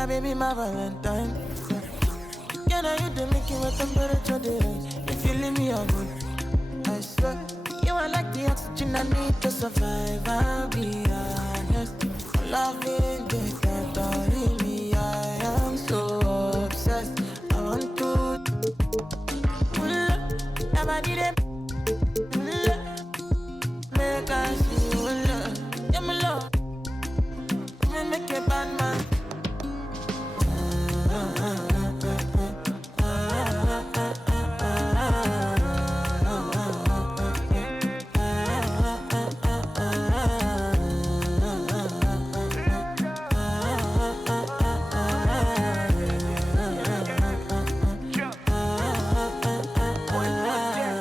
My baby, my Valentine. Can I you to make you a temperature days? If you leave me, I'm good. I swear, you are like the oxygen I need to survive. I'll be honest. Loving the can't leave me. I am so obsessed. I want to. Never need it. Make us see you love. Yeah, my love. Make a bad man.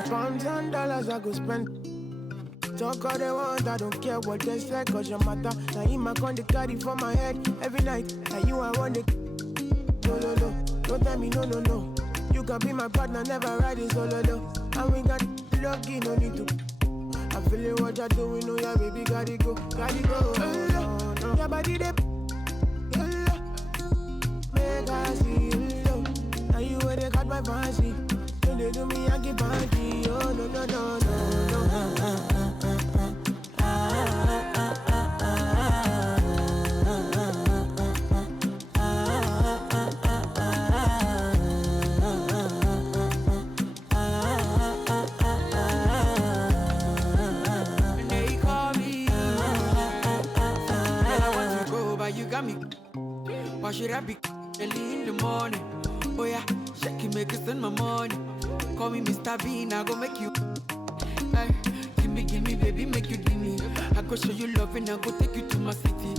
$1,000 I could spend. Talk all they want, I don't care what they say, cause your matter. Now in my con, they carry for my head every night. And you, I want it. No, no, no. Don't tell me no, no, no. You can be my partner, never ride it solo, no. And we got lucky, no need to. I'm feeling what you're doing, oh yeah, baby, gotta go, gotta go. No. Your body, they make I see you, now you where they got my fancy. When they do me, I get banky. Oh, no, no, no, no, no. You got me. Why should I be early in the morning? Oh yeah, shake it, make it send my money. Call me Mr. Bean, I go make you. Hey, give me, baby, make you give me. I go show you love and I go take you to my city.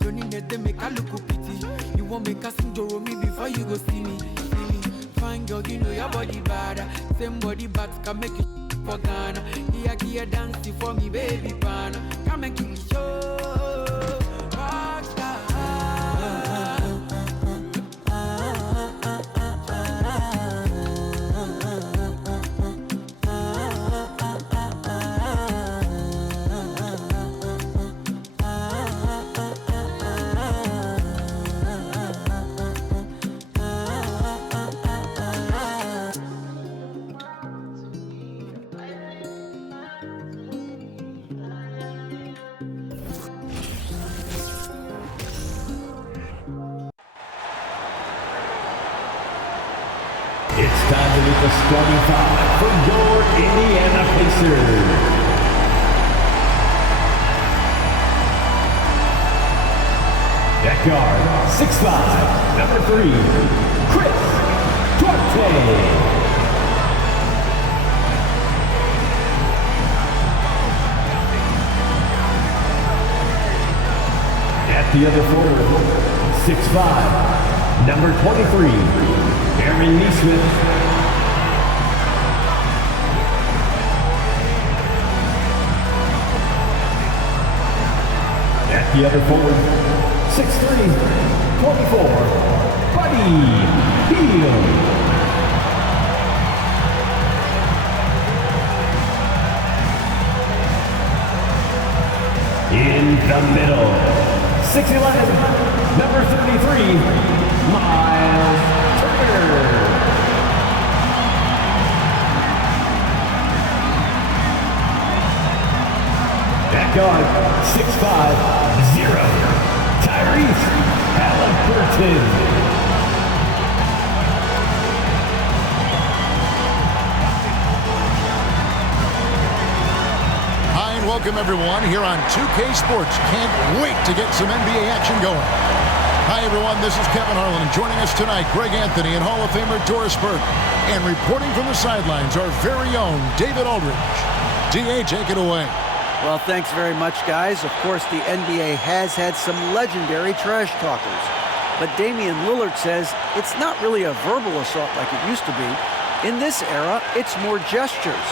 Don't need that, make I look pity. You won't make us sing Joro me before you go see me. Fine girl, you know your body bad. Same body but can make it for Ghana. Here, dance for me, baby, pana. Come and give me show. Time to meet the starting five for your Indiana Pacers. At guard, 6'5", number 3, Chris Duarte. At the other forward, 6'5", number 23, Aaron Neesmith. At the other forward, 6'3", 24, Buddy Hield. In the middle, 6'11", number 33, Miles Turner. At guard, 6'5", 0, Tyrese Halliburton. Hi and welcome everyone here on 2K Sports. Can't wait to get some NBA action going. Hi everyone, this is Kevin Harlan, and joining us tonight, Greg Anthony and Hall of Famer Doris Burke. And reporting from the sidelines, our very own David Aldridge. DA, take it away. Well, thanks very much, guys. Of course, the NBA has had some legendary trash talkers. But Damian Lillard says it's not really a verbal assault like it used to be. In this era, it's more gestures.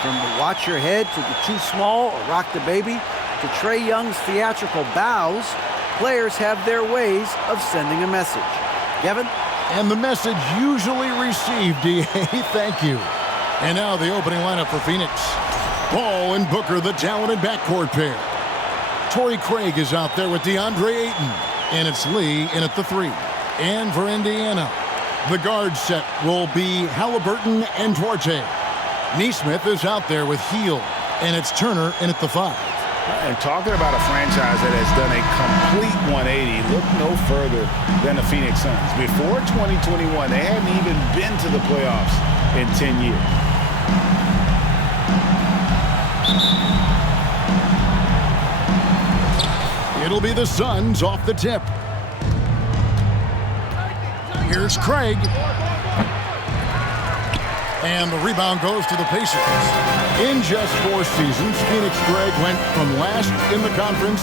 From the watch your head to the too small or rock the baby to Trae Young's theatrical bows, players have their ways of sending a message. Kevin? And the message usually received, DA. Thank you. And now the opening lineup for Phoenix. Paul and Booker, the talented backcourt pair. Torrey Craig is out there with DeAndre Ayton. And it's Lee in at the 3. And for Indiana, the guard set will be Halliburton and Duarte. Neesmith is out there with Hield. And it's Turner in at the 5. And talking about a franchise that has done a complete 180, look no further than the Phoenix Suns. Before 2021, they hadn't even been to the playoffs in 10 years. It'll be the Suns off the tip. Here's Craig. And the rebound goes to the Pacers. In just 4 seasons, Phoenix Greg went from last in the conference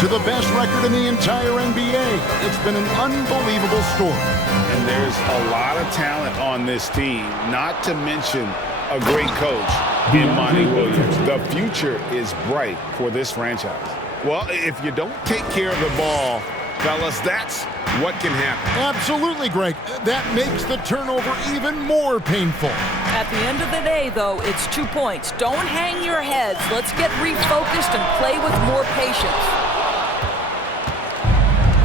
to the best record in the entire NBA. It's been an unbelievable story. And there's a lot of talent on this team, not to mention a great coach in Monty Williams. The future is bright for this franchise. Well, if you don't take care of the ball, fellas, that's what can happen. Absolutely, Greg. That makes the turnover even more painful. At the end of the day, though, it's 2 points. Don't hang your heads. Let's get refocused and play with more patience.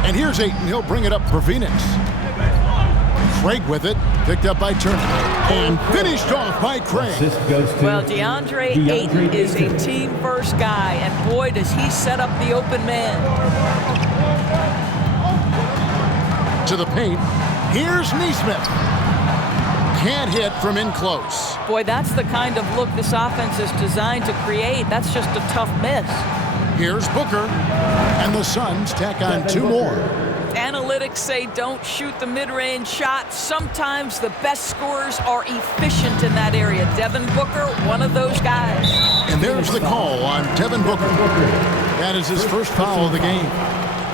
And here's Ayton. He'll bring it up for Phoenix. Craig with it. Picked up by Turner. And finished off by Craig. Well, DeAndre Ayton is a team-first guy, and boy, does he set up the open man. To the paint. Here's Neesmith. Can't hit from in close. Boy, that's the kind of look this offense is designed to create. That's just a tough miss. Here's Booker. And the Suns tack on 2 more. Analytics say don't shoot the mid-range shot. Sometimes the best scorers are efficient in that area. Devin Booker, one of those guys. And there's the call on Devin Booker. That is his first foul of the game.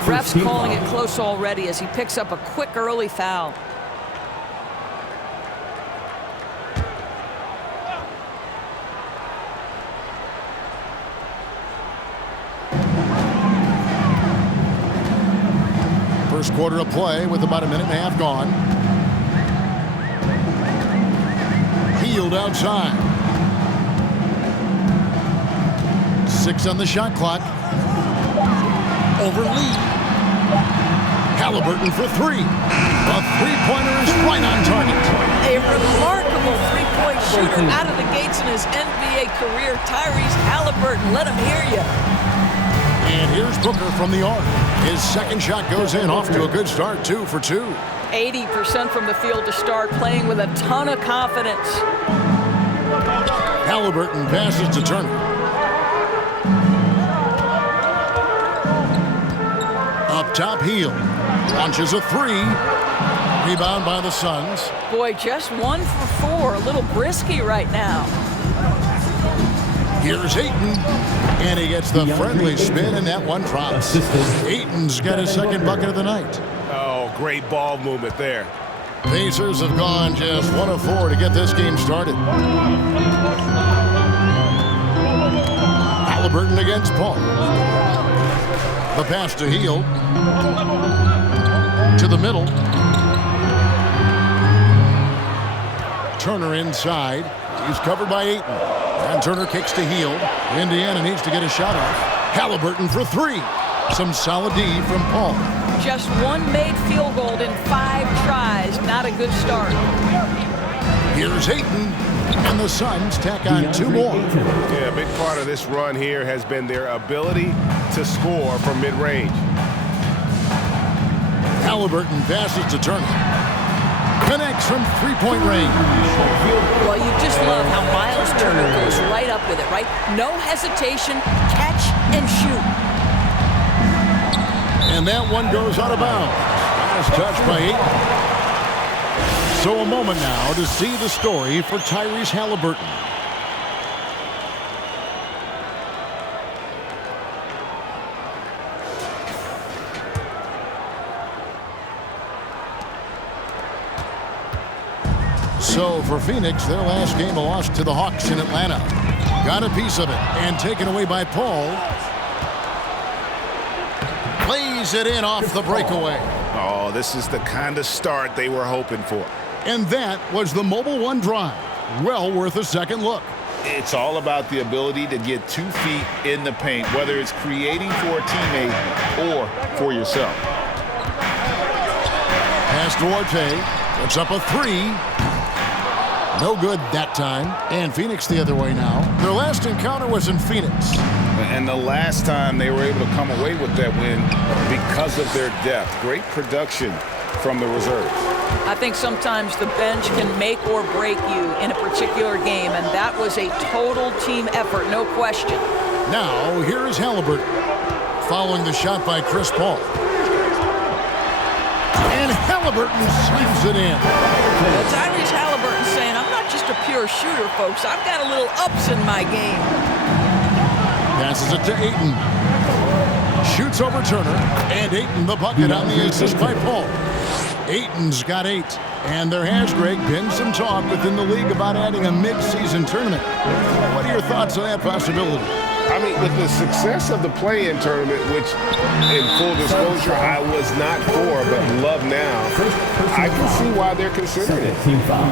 Ref's calling it close already as he picks up a quick early foul. First quarter of play with about a minute and a half gone. Hield outside. 6 on the shot clock. Over Lee. Halliburton for 3. A three-pointer is right on target. A remarkable three-point shooter out of the gates in his NBA career. Tyrese Halliburton, let him hear you. And here's Booker from the arc. His second shot goes in, off to a good start, 2 for 2. 80% from the field to start, playing with a ton of confidence. Halliburton passes to Turner. Up top, Hield. Launches a 3. Rebound by the Suns. Boy, just 1 for 4. A little brisky right now. Here's Ayton. And he gets the friendly spin, and that one drops. Ayton's got his second bucket of the night. Oh, great ball movement there. Pacers have gone just 1 of 4 to get this game started. Halliburton against Paul. The pass to Hield. To the middle. Turner inside. He's covered by Ayton. And Turner kicks to Hield. Indiana needs to get a shot off. Halliburton for 3. Some solid D from Paul. Just 1 made field goal in 5 tries. Not a good start. Here's Ayton. And the Suns tack on 2 more. Yeah, a big part of this run here has been their ability to score from mid-range. Halliburton passes to Turner. Connects from 3-point range. Well, you just love how Miles Turner goes right up with it, right? No hesitation, catch and shoot. And that one goes out of bounds. Last touch by Ayton. So a moment now to see the story for Tyrese Halliburton. So for Phoenix, their last game lost to the Hawks in Atlanta. Got a piece of it and taken away by Paul. Plays it in off the breakaway. Oh, this is the kind of start they were hoping for. And that was the Mobile One drive. Well worth a second look. It's all about the ability to get 2 feet in the paint, whether it's creating for a teammate or for yourself. Pass Duarte. Puts up a three. No good that time. And Phoenix the other way now. Their last encounter was in Phoenix. And the last time they were able to come away with that win because of their depth. Great production from the reserves. I think sometimes the bench can make or break you in a particular game, and that was a total team effort, no question. Now, here is Halliburton following the shot by Chris Paul. And Halliburton slams it in. Tyrese Halliburton saying, I'm not just a pure shooter, folks. I've got a little ups in my game. Passes it to Ayton. Shoots over Turner. And Ayton the bucket on the assist by Paul. Ayton's got 8. And there has, Greg, been some talk within the league about adding a mid-season tournament. What are your thoughts on that possibility? I mean, with the success of the play-in tournament, which, in full disclosure, I was not for, but love now, I can see why they're considering it. Team foul.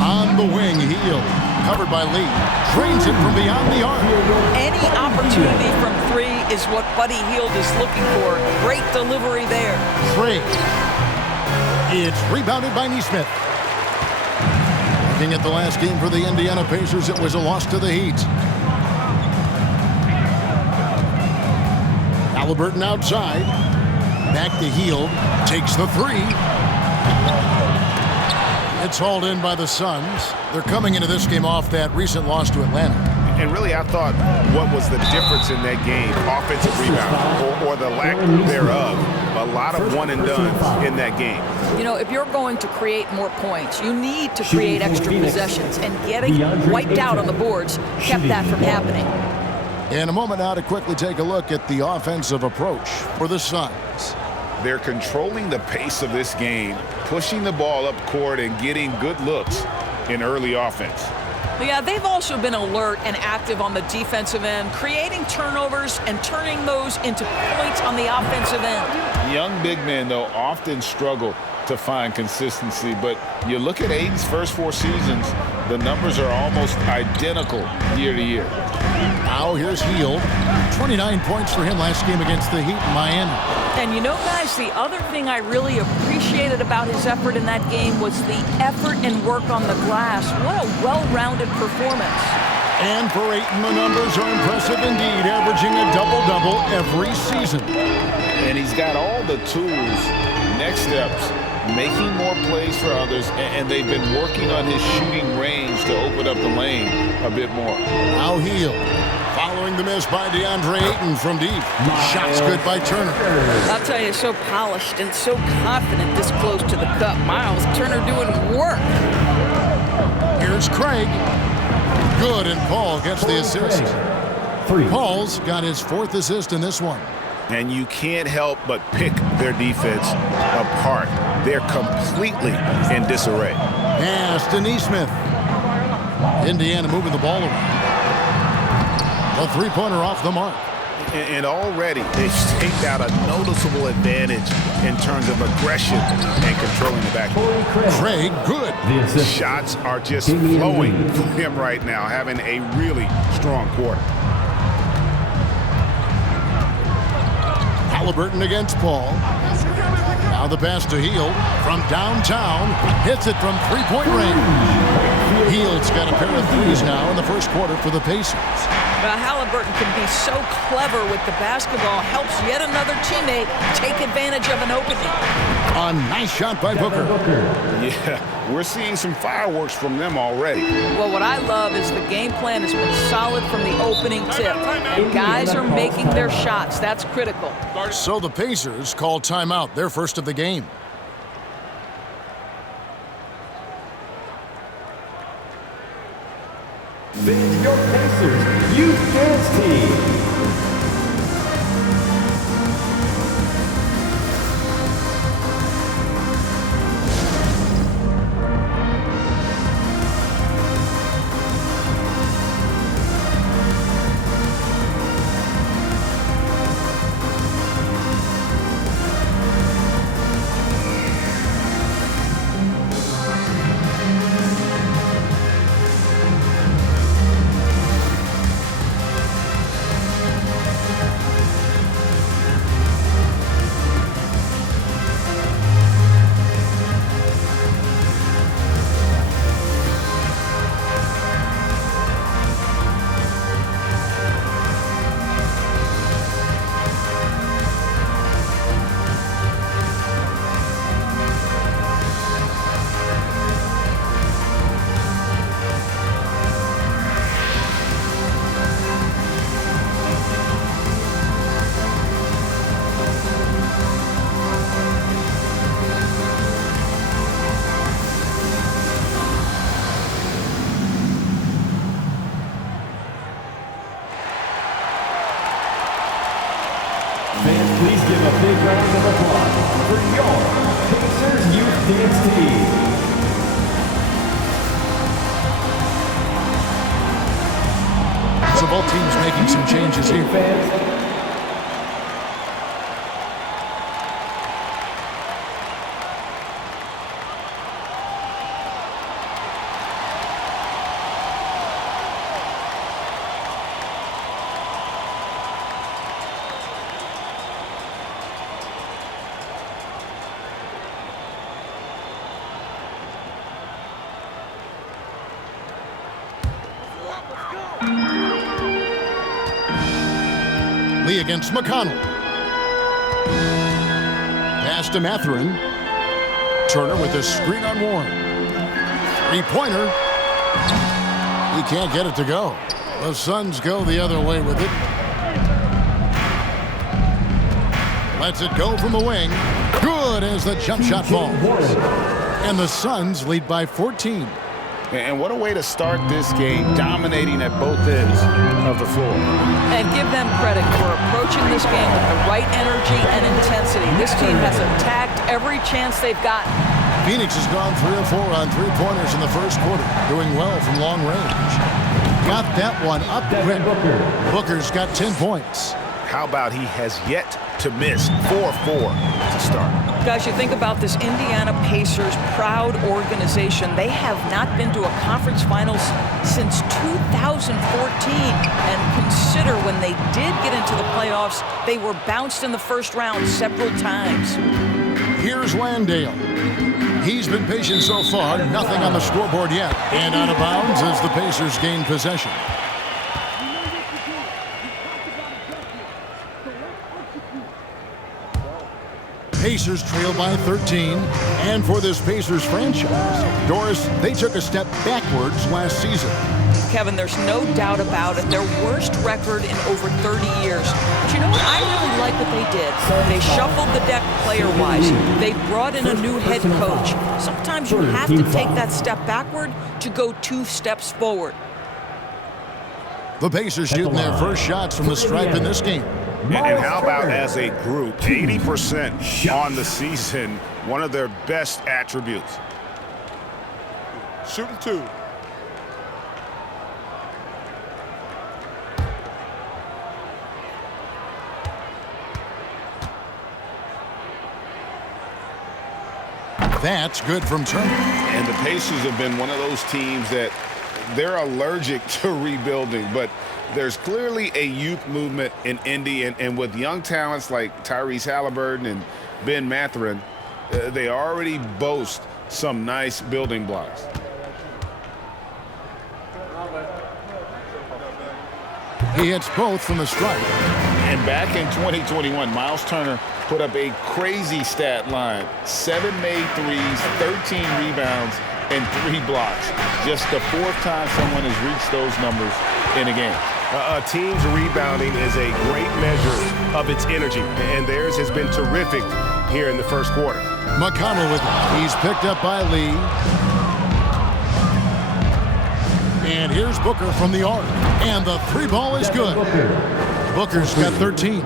On the wing, Hield. Covered by Lee. Drains it from beyond the arc. Any opportunity from 3 is what Buddy Hield is looking for. Great delivery there. Craig. It's rebounded by Nesmith. Looking at the last game for the Indiana Pacers, it was a loss to the Heat. Halliburton outside. Back to Hield. Takes the 3. It's hauled in by the Suns. They're coming into this game off that recent loss to Atlanta. And really, I thought what was the difference in that game? Offensive rebound or the lack thereof. A lot of one-and-dones in that game. You know, if you're going to create more points, you need to create extra possessions. And getting wiped out on the boards kept that from happening. In a moment now to quickly take a look at the offensive approach for the Suns. They're controlling the pace of this game, pushing the ball up court and getting good looks in early offense. Yeah, they've also been alert and active on the defensive end, creating turnovers and turning those into points on the offensive end. Young big men, though, often struggle to find consistency, but you look at Ayton's first 4 seasons, the numbers are almost identical year to year. Now here's Hield. 29 points for him last game against the Heat in Miami. And you know, guys, the other thing I really appreciated about his effort in that game was the effort and work on the glass. What a well-rounded performance. And for Ayton, the numbers are impressive indeed, averaging a double-double every season. And he's got all the tools, next steps, making more plays for others, and they've been working on his shooting range to open up the lane a bit more. Now Hield. Following the miss by DeAndre Ayton from deep. Shots good by Turner. I'll tell you, so polished and so confident this close to the cup. Miles Turner doing work. Here's Craig. Good, and Paul gets the assist. 3. Paul's got his 4th assist in this one. And you can't help but pick their defense apart. They're completely in disarray. Pass to Nesmith. Indiana moving the ball around. A 3-pointer off the mark. And already they've staked out a noticeable advantage in terms of aggression and controlling the backcourt. Craig, good. Shots are just flowing for him right now, having a really strong quarter. Halliburton against Paul. Now the pass to Hield from downtown. Hits it from 3-point range. Hield's got a pair of 3s now in the first quarter for the Pacers. Halliburton can be so clever with the basketball, helps yet another teammate take advantage of an opening. A nice shot by Booker. Yeah, we're seeing some fireworks from them already. Well, what I love is the game plan has been solid from the opening tip. And guys are making their shots. That's critical. So the Pacers call timeout, their first of the game. This is your Pacers Youth Dance Team. TXT. So both teams making some changes here. Lee against McConnell. Pass to Mathurin. Turner with a screen on Warren. Three-pointer. He can't get it to go. The Suns go the other way with it. Lets it go from the wing. Good as the jump shot falls. And the Suns lead by 14. And what a way to start this game, dominating at both ends of the floor. And give them credit for approaching this game with the right energy and intensity. This team has attacked every chance they've gotten. Phoenix has gone 3 of 4 on three-pointers in the first quarter, doing well from long range. Got that one up quick. Booker's got 10 points. How about he has yet to miss 4 of 4 to start? Guys, you think about this Indiana Pacers proud organization. They have not been to a conference finals since 2014. And consider when they did get into the playoffs, they were bounced in the first round several times. Here's Landale. He's been patient so far, nothing on the scoreboard yet. And out of bounds as the Pacers gain possession. Pacers trail by 13, and for this Pacers franchise, Doris, they took a step backwards last season. Kevin, there's no doubt about it. Their worst record in over 30 years. But you know what? I really like what they did. They shuffled the deck player-wise. They brought in a new head coach. Sometimes you have to take that step backward to go 2 steps forward. The Pacers shooting their first shots from the stripe in this game. And how about as a group, 80% on the season, one of their best attributes. Shooting 2. That's good from Turner. And the Pacers have been one of those teams that they're allergic to rebuilding, but there's clearly a youth movement in Indy, and with young talents like Tyrese Halliburton and Ben Mathurin, they already boast some nice building blocks. He hits both from the stripe. And back in 2021, Miles Turner put up a crazy stat line. 7 made threes, 13 rebounds, and 3 blocks. Just the 4th time someone has reached those numbers in a game. A team's rebounding is a great measure of its energy, and theirs has been terrific here in the first quarter. McConnell with it. He's picked up by Lee. And here's Booker from the arc. And the 3 ball is good. Booker's got 13.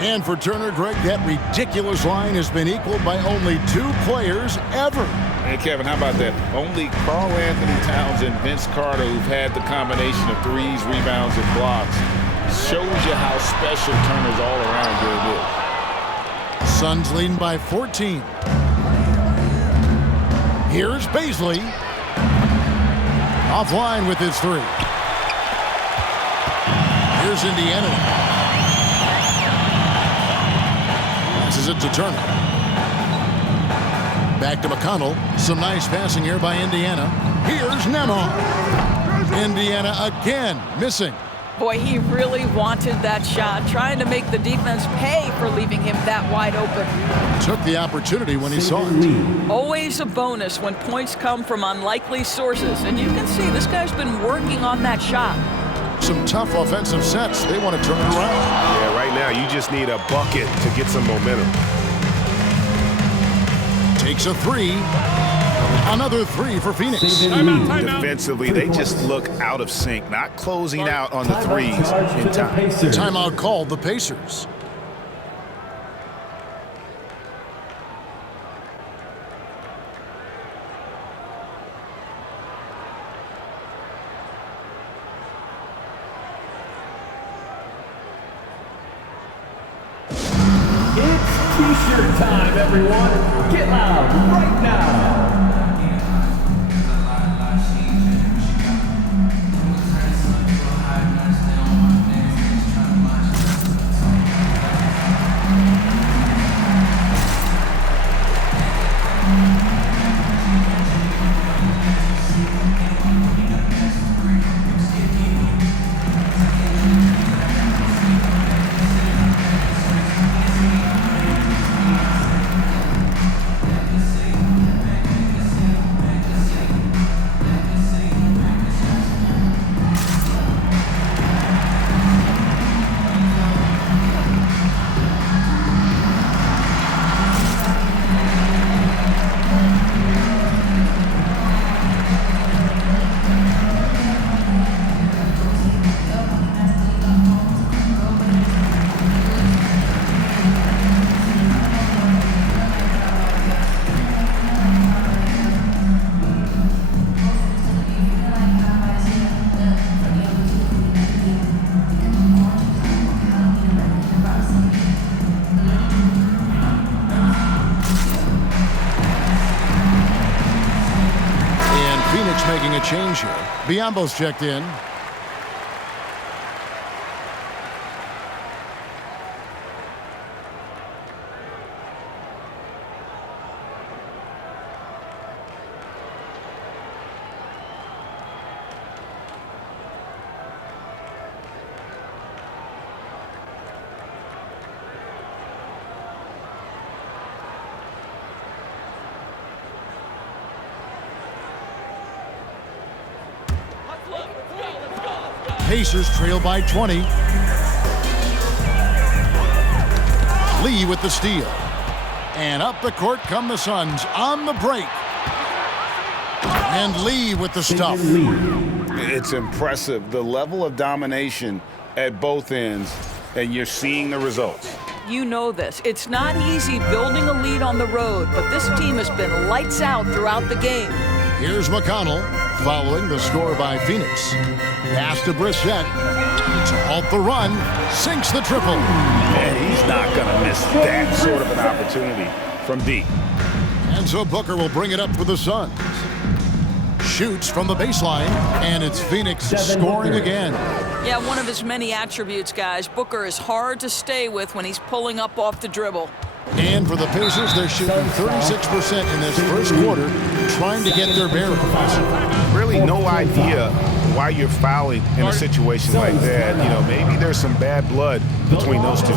And for Turner, Greg, that ridiculous line has been equaled by only 2 players ever. Hey, Kevin, how about that? Only Karl Anthony Towns and Vince Carter, who've had the combination of threes, rebounds, and blocks. Shows you how special Turner's all-around good is. Suns leading by 14. Here's Baisley. Offline with his 3. Here's Indiana. Passes it to Turner. Back to McConnell. Some nice passing here by Indiana. Here's Nemar. Indiana again missing. Boy, he really wanted that shot, trying to make the defense pay for leaving him that wide open. Took the opportunity when he saw it. Always a bonus when points come from unlikely sources. And you can see this guy's been working on that shot. Some tough offensive sets. They want to turn it around. Yeah, right now you just need a bucket to get some momentum. Takes a 3. Another 3 for Phoenix. Defensively, they just look out of sync, not closing out on the threes in time. Timeout called the Pacers. T-shirt time, everyone. Get loud right now. Making a change here. Biombo's checked in. Pacers trail by 20. Lee with the steal. And up the court come the Suns on the break. And Lee with the stuff. It's impressive, the level of domination at both ends, and you're seeing the results. You know this. It's not easy building a lead on the road, but this team has been lights out throughout the game. Here's McConnell following the score by Phoenix. Pass to Brissett to halt the run, sinks the triple. And he's not going to miss that sort of an opportunity from deep. And so Booker will bring it up for the Suns. Shoots from the baseline, and it's Phoenix scoring again. Yeah, one of his many attributes, guys. Booker is hard to stay with when he's pulling up off the dribble. And for the Pacers, they're shooting 36% in this first quarter, trying to get their bearings. Really no idea why you're fouling in a situation like that. You know, maybe there's some bad blood between those two.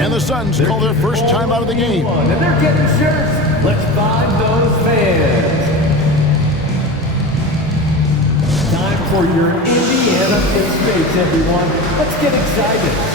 And the Suns call their first time out of the game. And they're getting shirts. Let's find those fans. Time for your Indiana Pacers, everyone. Let's get excited.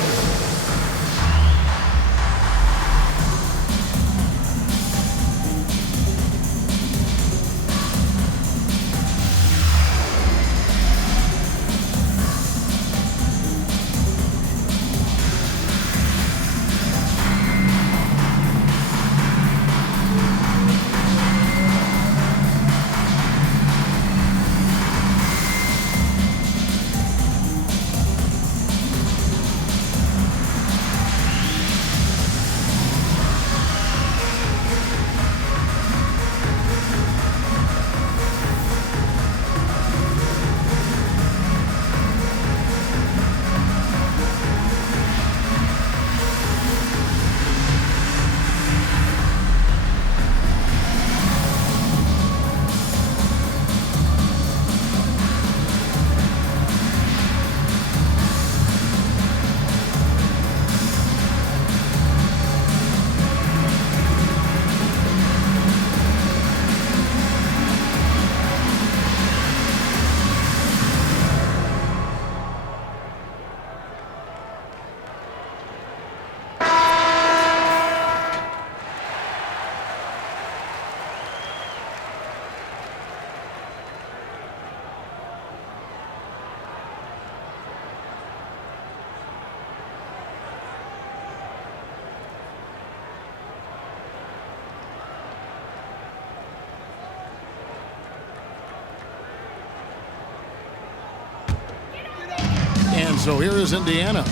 So here is Indiana.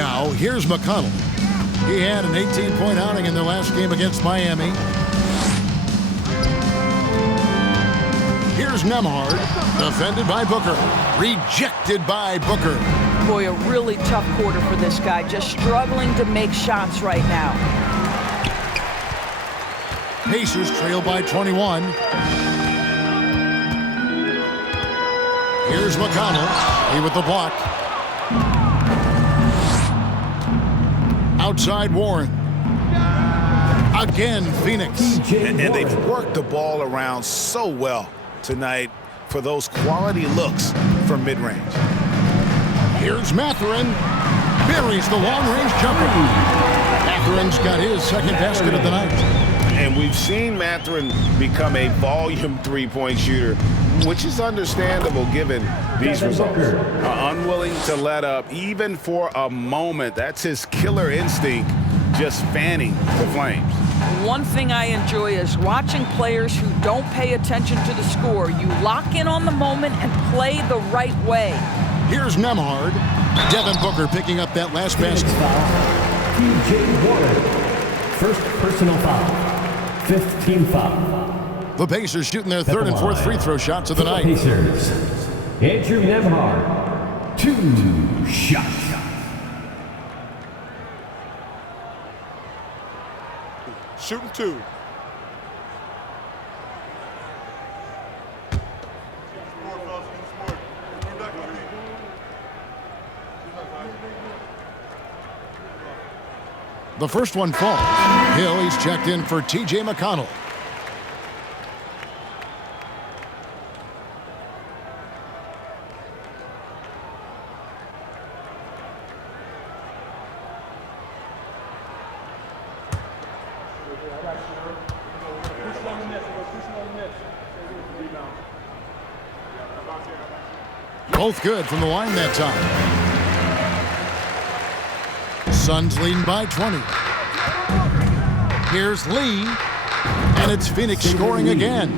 Now, here's McConnell. He had an 18-point outing in their last game against Miami. Here's Nembhard, defended by Booker. Rejected by Booker. Boy, a really tough quarter for this guy. Just struggling to make shots right now. Pacers trail by 21. Here's McConnell. He with the block. Outside Warren. Again, Phoenix. And they've worked the ball around so well tonight for those quality looks from mid-range. Here's Mathurin. Buries the long-range jumper. Mathurin's got his second basket of the night. And we've seen Mathurin become a volume three-point shooter, which is understandable given these results. Unwilling to let up even for a moment. That's his killer instinct, just fanning the flames. One thing I enjoy is watching players who don't pay attention to the score. You lock in on the moment and play the right way. Here's Nembhard. Devin Booker picking up that last basket. T.J. Warren. First personal foul. Fifth team foul. The Pacers shooting their third and fourth free throw shots of the night. Pacers. Andrew Nembhard. 2 shots. Shooting 2. The first one falls. Hill, he's checked in for T.J. McConnell. Both good from the line that time. Suns leading by 20. Here's Lee, and it's Phoenix scoring again.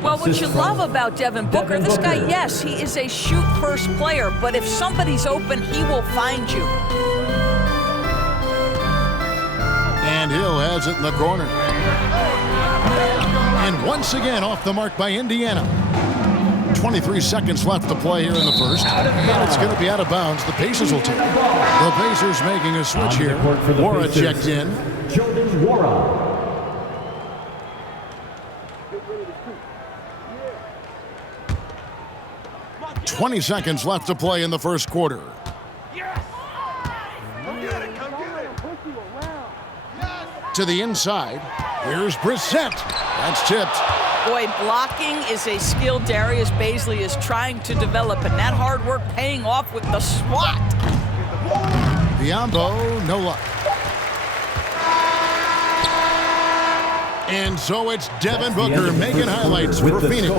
Well, what you love about Devin Booker, this guy, yes, he is a shoot-first player, but if somebody's open, he will find you. And Hill has it in the corner. And once again off the mark by Indiana. 23 seconds left to play here in the first. And it's going to be out of bounds. The Pacers will take it. The Pacers making a switch here. Wara checked in. Jordan Wara. 20 seconds left to play in the first quarter. To the inside. Here's Brissett. That's tipped. Boy, blocking is a skill Darius Bazley is trying to develop, and that hard work paying off with the swat. Biombo, no luck. And so it's Devin Booker making highlights for Phoenix.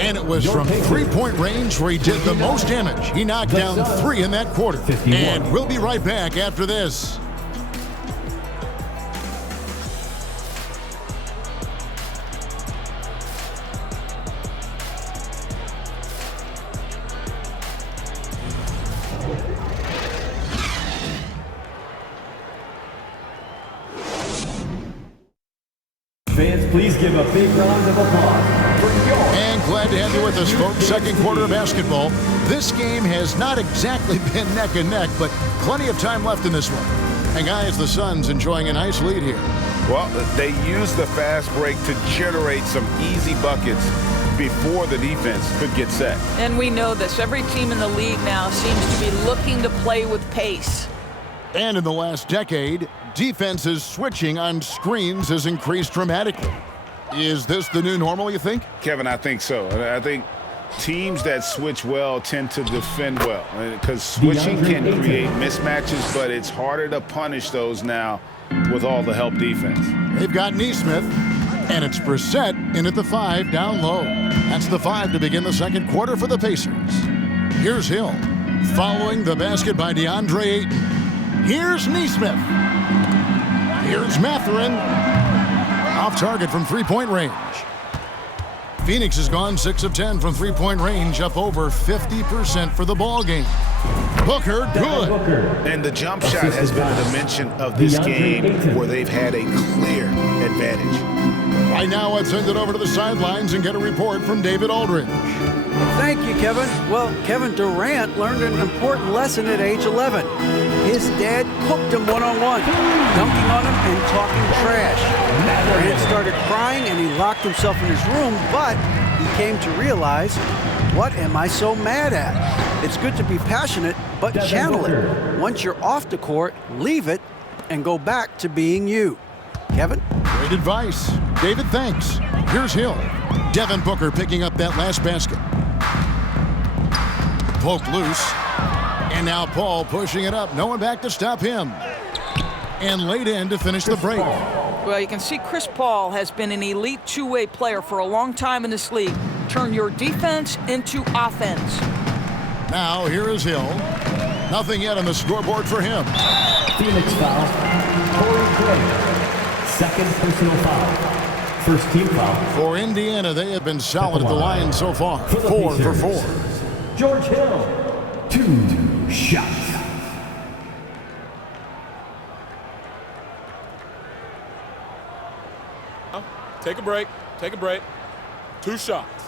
And it was from three-point range where he did the most damage. He knocked down 3 in that quarter. And we'll be right back after this. Fans, please give a big round of applause for your... And glad to have you with us, folks. Second quarter of basketball. This game has not exactly been neck and neck, but plenty of time left in this one. And guys, the Suns enjoying a nice lead here. Well, they used the fast break to generate some easy buckets before the defense could get set. And we know this. Every team in the league now seems to be looking to play with pace. And in the last decade, defenses switching on screens has increased dramatically. Is this the new normal, you think? Kevin, I think so. I think teams that switch well tend to defend well, because switching can create mismatches, but it's harder to punish those now with all the help defense. They've got Nesmith, and it's Brissett in at the 5 down low. That's the 5 to begin the second quarter for the Pacers. Here's Hill, following the basket by DeAndre Ayton. Here's Nesmith. Here's Mathurin. Off target from three-point range. Phoenix has gone 6 of 10 from three-point range, up over 50% for the ball game. Booker, good. And the jump shot has been a dimension of this game where they've had a clear advantage. Right now, let's send it over to the sidelines and get a report from David Aldridge. Thank you, Kevin. Well, Kevin Durant learned an important lesson at age 11. His dad cooked him one-on-one, dunking on him and talking trash. Durant started crying and he locked himself in his room, but he came to realize, what am I so mad at? It's good to be passionate, but channel it. Once you're off the court, leave it and go back to being you. Kevin? Great advice. David, thanks. Here's Hill. Devin Booker picking up that last basket. Poked loose. And now Paul pushing it up. No one back to stop him. And laid in to finish the break. Well, you can see Chris Paul has been an elite two-way player for a long time in this league. Turn your defense into offense. Now here is Hill. Nothing yet on the scoreboard for him. Phoenix foul. Corey Craig. Second personal foul. First team foul. For Indiana, they have been solid at the line so far. 4 for 4. George Hill. 2 shots. Take a break. Take a break. 2 shots.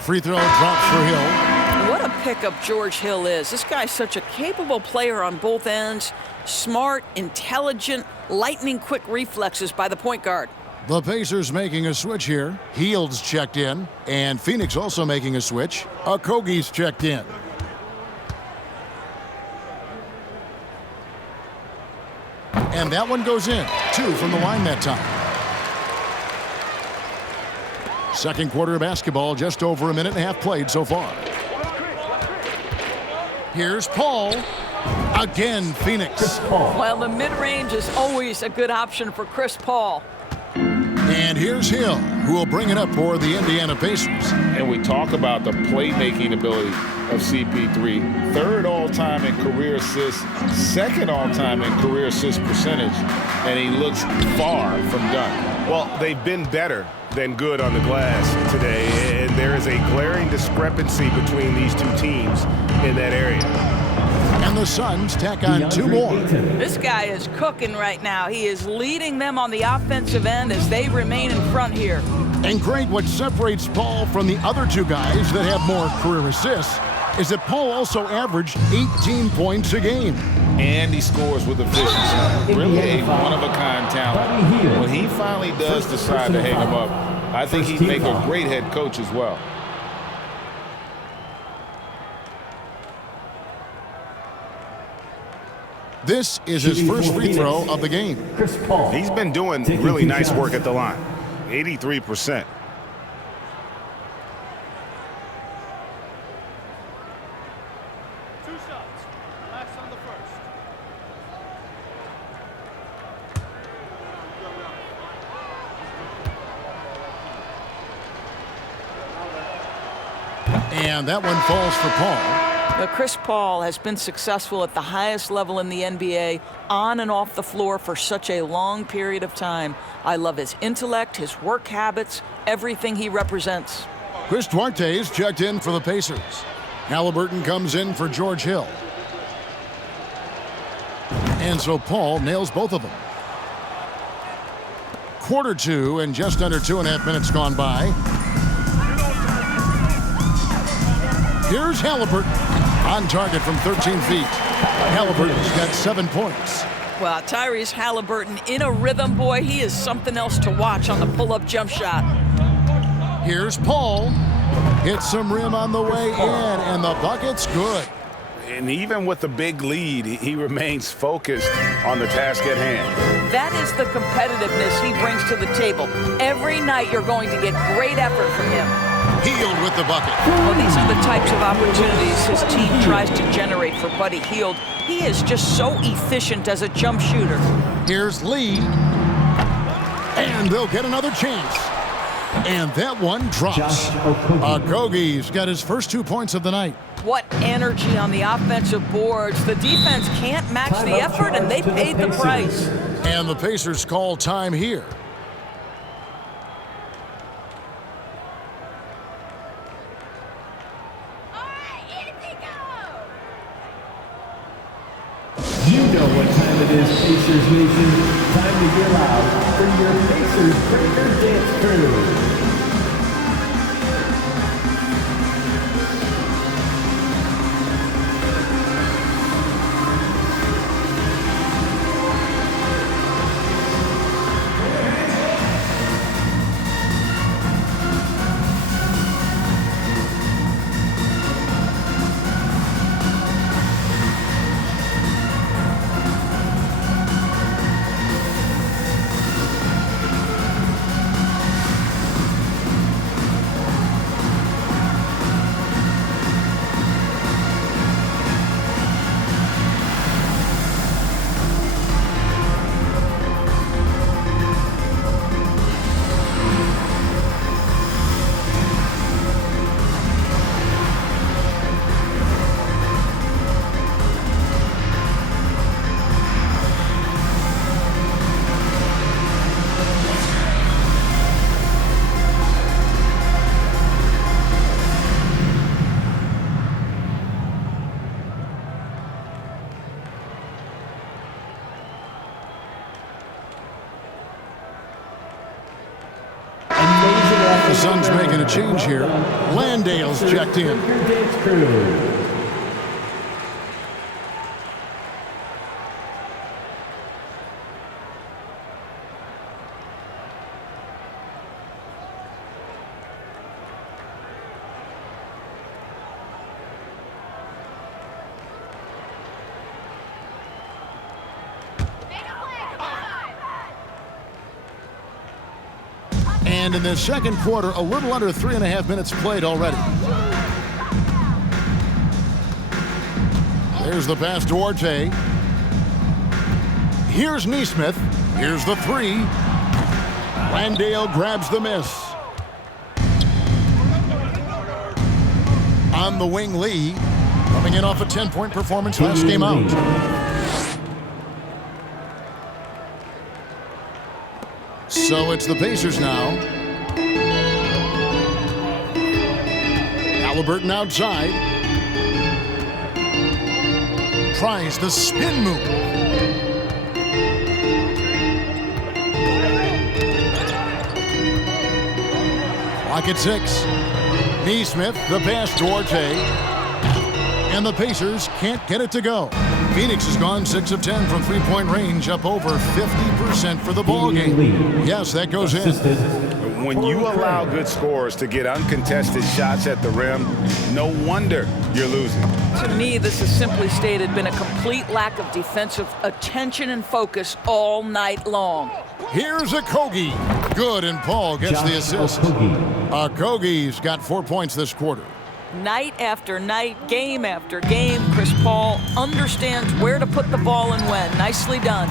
Free throw drops for Hill. What a pickup George Hill is. This guy's such a capable player on both ends. Smart, intelligent, lightning-quick reflexes by the point guard. The Pacers making a switch here. Hield's checked in. And Phoenix also making a switch. Okogie's checked in. And that one goes in. 2 from the line that time. Second quarter of basketball, just over a minute and a half played so far. Here's Paul. Again, Phoenix. Well, the mid-range is always a good option for Chris Paul. And here's Hill, who will bring it up for the Indiana Pacers. And we talk about the playmaking ability of CP3. 3rd all-time in career assists, 2nd all-time in career assist percentage, and he looks far from done. Well, they've been better than good on the glass today, and there is a glaring discrepancy between these two teams in that area. And the Suns tack on 2 more. This guy is cooking right now. He is leading them on the offensive end as they remain in front here. And great, what separates Paul from the other 2 guys that have more career assists is that Paul also averaged 18 points a game. And he scores with efficiency. Really a one-of-a-kind talent. When he finally does decide to hang him up, I think he'd make a great head coach as well. This is his first free throw of the game. He's been doing really nice work at the line. 83%. And that one falls for Paul. Now, Chris Paul has been successful at the highest level in the NBA, on and off the floor for such a long period of time. I love his intellect, his work habits, everything he represents. Chris Duarte is checked in for the Pacers. Halliburton comes in for George Hill. And so Paul nails both of them. Quarter 2 and just under 2.5 minutes gone by. Here's Halliburton on target from 13 feet. Halliburton's got 7 points. Well, Tyrese Halliburton in a rhythm, boy. He is something else to watch on the pull-up jump shot. Here's Paul. Hits some rim on the way in, and the bucket's good. And even with the big lead, he remains focused on the task at hand. That is the competitiveness he brings to the table. Every night you're going to get great effort from him. Hield with the bucket. Well, these are the types of opportunities his team tries to generate for Buddy Hield. He is just so efficient as a jump shooter. Here's Lee. And they'll get another chance. And that one drops. Okogie's got his first 2 points of the night. What energy on the offensive boards. The defense can't match the effort, and they paid the price. And the Pacers call time here. You know what time it is, Pacers Nation. Time to get loud for your Pacers Breaker Dance Crew. The Suns making a change here. Landale's checked in. And in the second quarter, a little under 3.5 minutes played already. There's the pass to Duarte. Here's Nesmith. Here's the three. Landale grabs the miss. On the wing, Lee. Coming in off a 10-point performance last game out. So it's the Pacers now. Halliburton outside. Tries the spin move. Clock at 6. Nesmith, the pass to Duarte. And the Pacers can't get it to go. Phoenix has gone 6 of 10 from three-point range, up over 50% for the ball game. Yes, that goes in. When you allow good scorers to get uncontested shots at the rim, no wonder you're losing. To me, this has simply stated been a complete lack of defensive attention and focus all night long. Here's Okogie. Good, and Paul gets the assist. Okogie's got 4 points this quarter. Night after night, game after game, Chris Paul understands where to put the ball and when. Nicely done.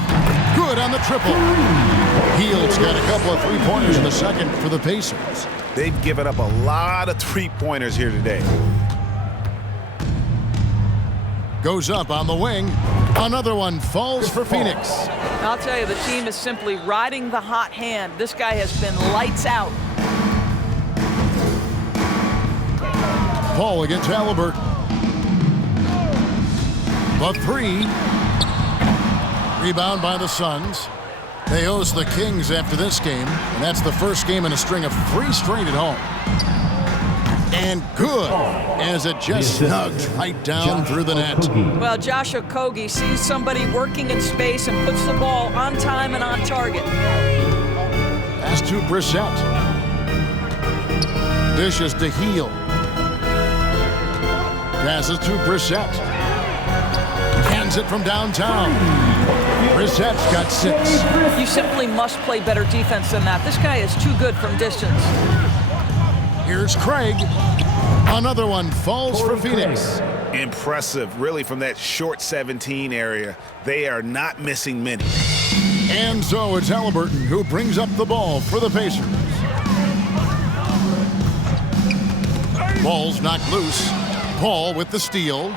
Good on the triple. Hield's got a couple of three-pointers in the second for the Pacers. They've given up a lot of three-pointers here today. Goes up on the wing. Another one falls for Phoenix. I'll tell you, the team is simply riding the hot hand. This guy has been lights out. Paul against Halliburton. The three. Rebound by the Suns. They host the Kings after this game, and that's the first game in a string of 3 straight at home. And good, as it just snugs right down through the net. Well, Josh Okogie sees somebody working in space and puts the ball on time and on target. Pass to Brissett. Dishes to Hield. Passes to Brissett. Hands it from downtown. Brissett's got 6. You simply must play better defense than that. This guy is too good from distance. Here's Craig. Another one falls for Phoenix. Impressive, really, from that short 17 area. They are not missing many. And so it's Halliburton who brings up the ball for the Pacers. Ball's knocked loose. Paul with the steal.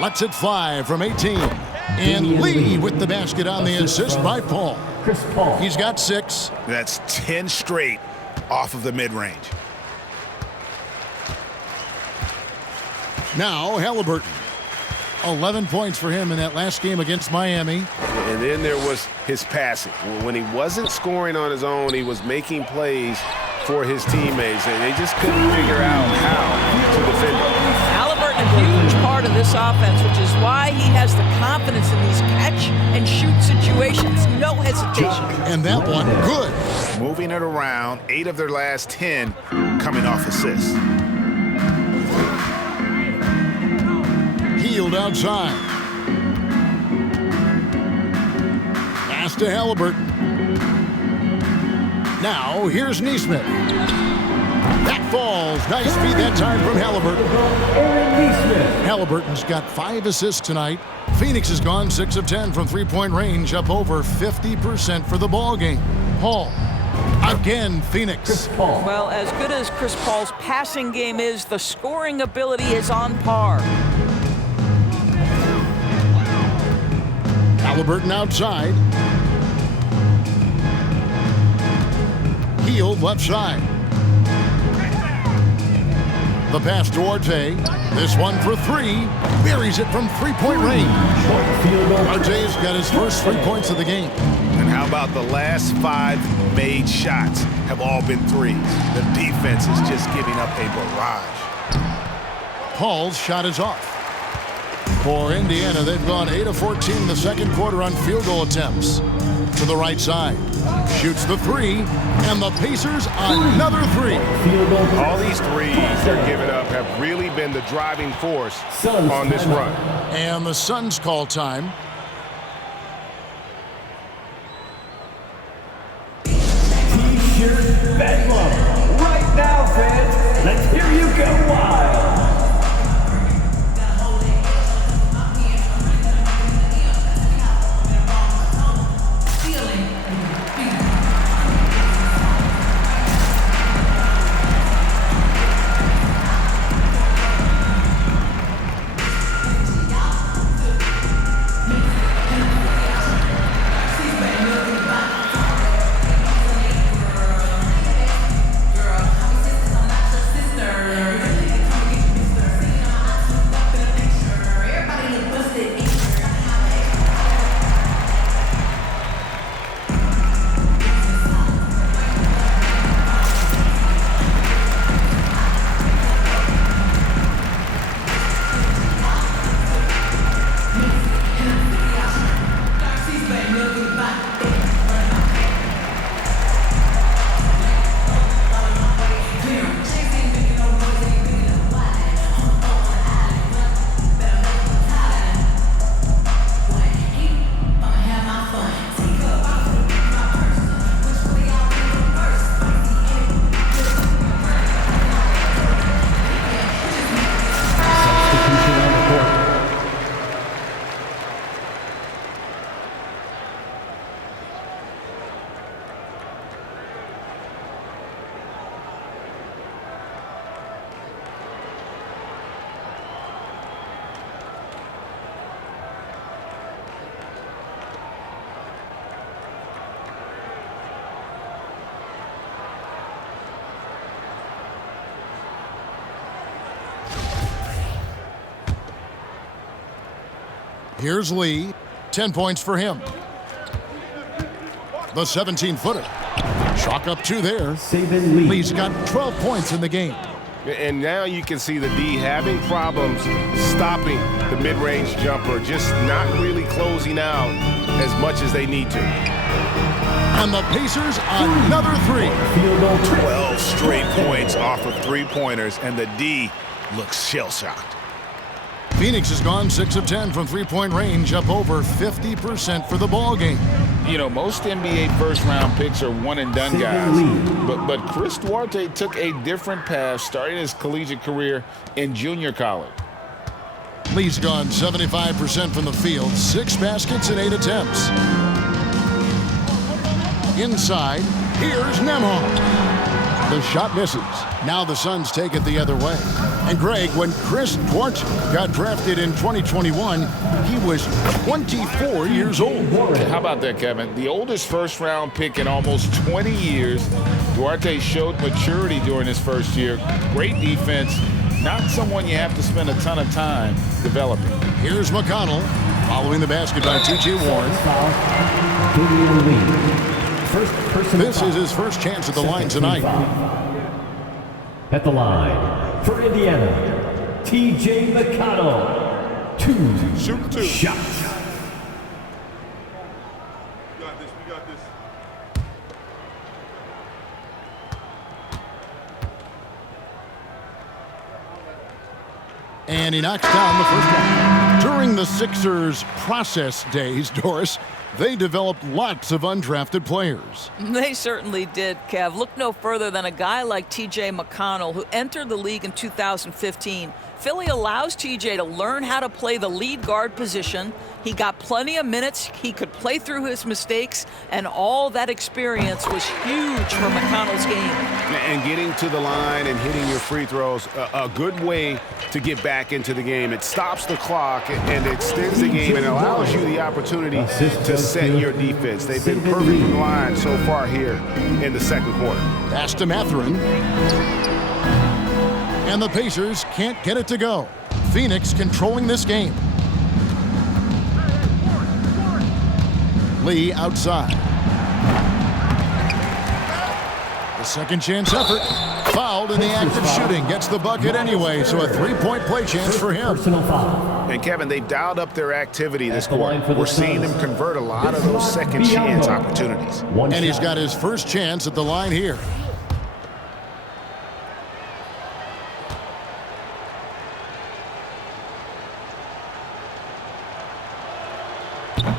Lets it fly from 18. And Lee with the basket on the assist by Paul. He's got 6. That's 10 straight off of the mid-range. Now Halliburton. 11 points for him in that last game against Miami. And then there was his passing. When he wasn't scoring on his own, he was making plays for his teammates, and they just couldn't figure out how to defend him. Halliburton, a huge part of this offense, which is why he has the confidence in these catch-and-shoot situations. No hesitation. And that one, good. Moving it around, 8 of their last 10 coming off assists. Healed outside. Pass to Halliburton. Now, here's Neesmith. That falls. Nice feed that time from Halliburton. Halliburton's got 5 assists tonight. Phoenix has gone 6 of 10 from three-point range, up over 50% for the ball game. Paul. Again, Phoenix. Well, as good as Chris Paul's passing game is, the scoring ability is on par. Halliburton outside. Healed left side. The pass to Duarte. This one for 3. Buries it from three-point range. Duarte's got his first 3 points of the game. And how about the last 5 made shots have all been threes? The defense is just giving up a barrage. Paul's shot is off. For Indiana, they've gone 8 of 14 in the second quarter on field goal attempts. To the right side. Shoots the 3, and the Pacers another 3. All these threes they're giving up have really been the driving force on this run. And the Suns call time. T-shirt bedlam. Right now, fans. Let's hear you go wild. Here's Lee. 10 points for him. The 17-footer. Chalk up 2 there. Lee's got 12 points in the game. And now you can see the D having problems stopping the mid-range jumper, just not really closing out as much as they need to. And the Pacers another 3. 12 straight points off of three-pointers, and the D looks shell-shocked. Phoenix has gone 6 of 10 from three-point range, up over 50% for the ball game. You know, most NBA first-round picks are one-and-done guys, but Chris Duarte took a different path starting his collegiate career in junior college. Lee's gone 75% from the field, 6 baskets in 8 attempts. Inside, here's Nembhard. The shot misses. Now the Suns take it the other way. And Greg, when Chris Duarte got drafted in 2021, he was 24 years old. How about that, Kevin? The oldest first-round pick in almost 20 years. Duarte showed maturity during his first year. Great defense. Not someone you have to spend a ton of time developing. Here's McConnell following the basket by T.J. Warren. This is his first chance at the line tonight. At the line for Indiana, T.J. McConnell. 2 shots. We got this. And he knocks down the first one. During the Sixers' process days, Doris, they developed lots of undrafted players. They certainly did, Kev. Look no further than a guy like T.J. McConnell, who entered the league in 2015. Philly allows T.J. to learn how to play the lead guard position. He got plenty of minutes. He could play through his mistakes, and all that experience was huge for McConnell's game. And getting to the line and hitting your free throws, a good way to get back into the game. It stops the clock and extends the game and allows you the opportunity to set your defense. They've been perfect from the line so far here in the second quarter. Pass to Mathurin. And the Pacers can't get it to go. Phoenix controlling this game. Lee outside. The second chance effort. Fouled in the act of shooting. Gets the bucket anyway, so a three-point play chance for him. And Kevin, they've dialed up their activity this quarter. We're seeing them convert a lot of those second chance opportunities. And he's got his first chance at the line here.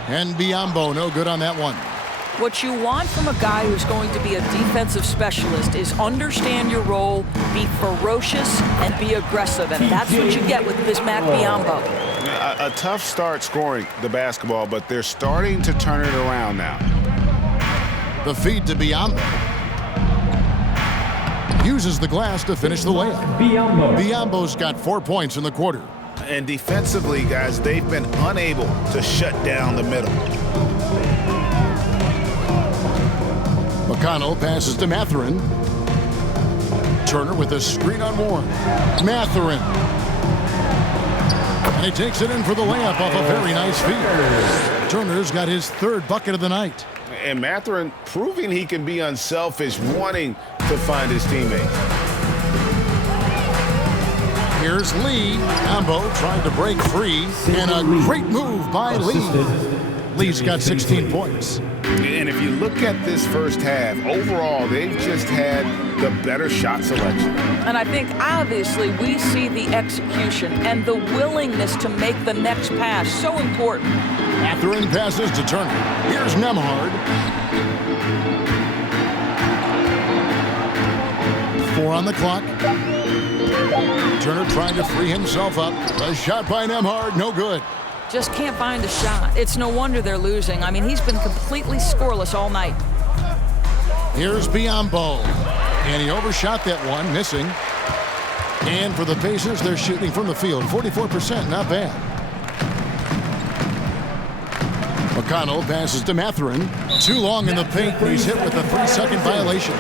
And Biyombo, no good on that one. What you want from a guy who's going to be a defensive specialist is understand your role, be ferocious, and be aggressive. And that's what you get with Bismack Biyombo. A tough start scoring the basketball, but they're starting to turn it around now. The feed to Biyombo. Uses the glass to finish the layup. Biyombo's got 4 points in the quarter. And defensively, guys, they've been unable to shut down the middle. McConnell passes to Mathurin. Turner with a screen on Warren. Mathurin. And he takes it in for the layup off a very nice feed. Turner's got his third bucket of the night. And Mathurin proving he can be unselfish, wanting to find his teammates. Here's Lee. Ambo trying to break free. And a great move by Lee. Lee's got 16 points. And if you look at this first half, overall, they've just had the better shot selection. And I think, obviously, we see the execution and the willingness to make the next pass so important. Mathurin passes to Turner. Here's Nembhard. 4 on the clock. Turner trying to free himself up. A shot by Nembhard, no good. Just can't find a shot. It's no wonder they're losing. I mean, he's been completely scoreless all night. Here's Biyombo. And he overshot that one, missing. And for the Pacers, they're shooting from the field. 44%, not bad. McConnell passes to Mathurin. Too long in the paint. He's hit with a 3-second violation.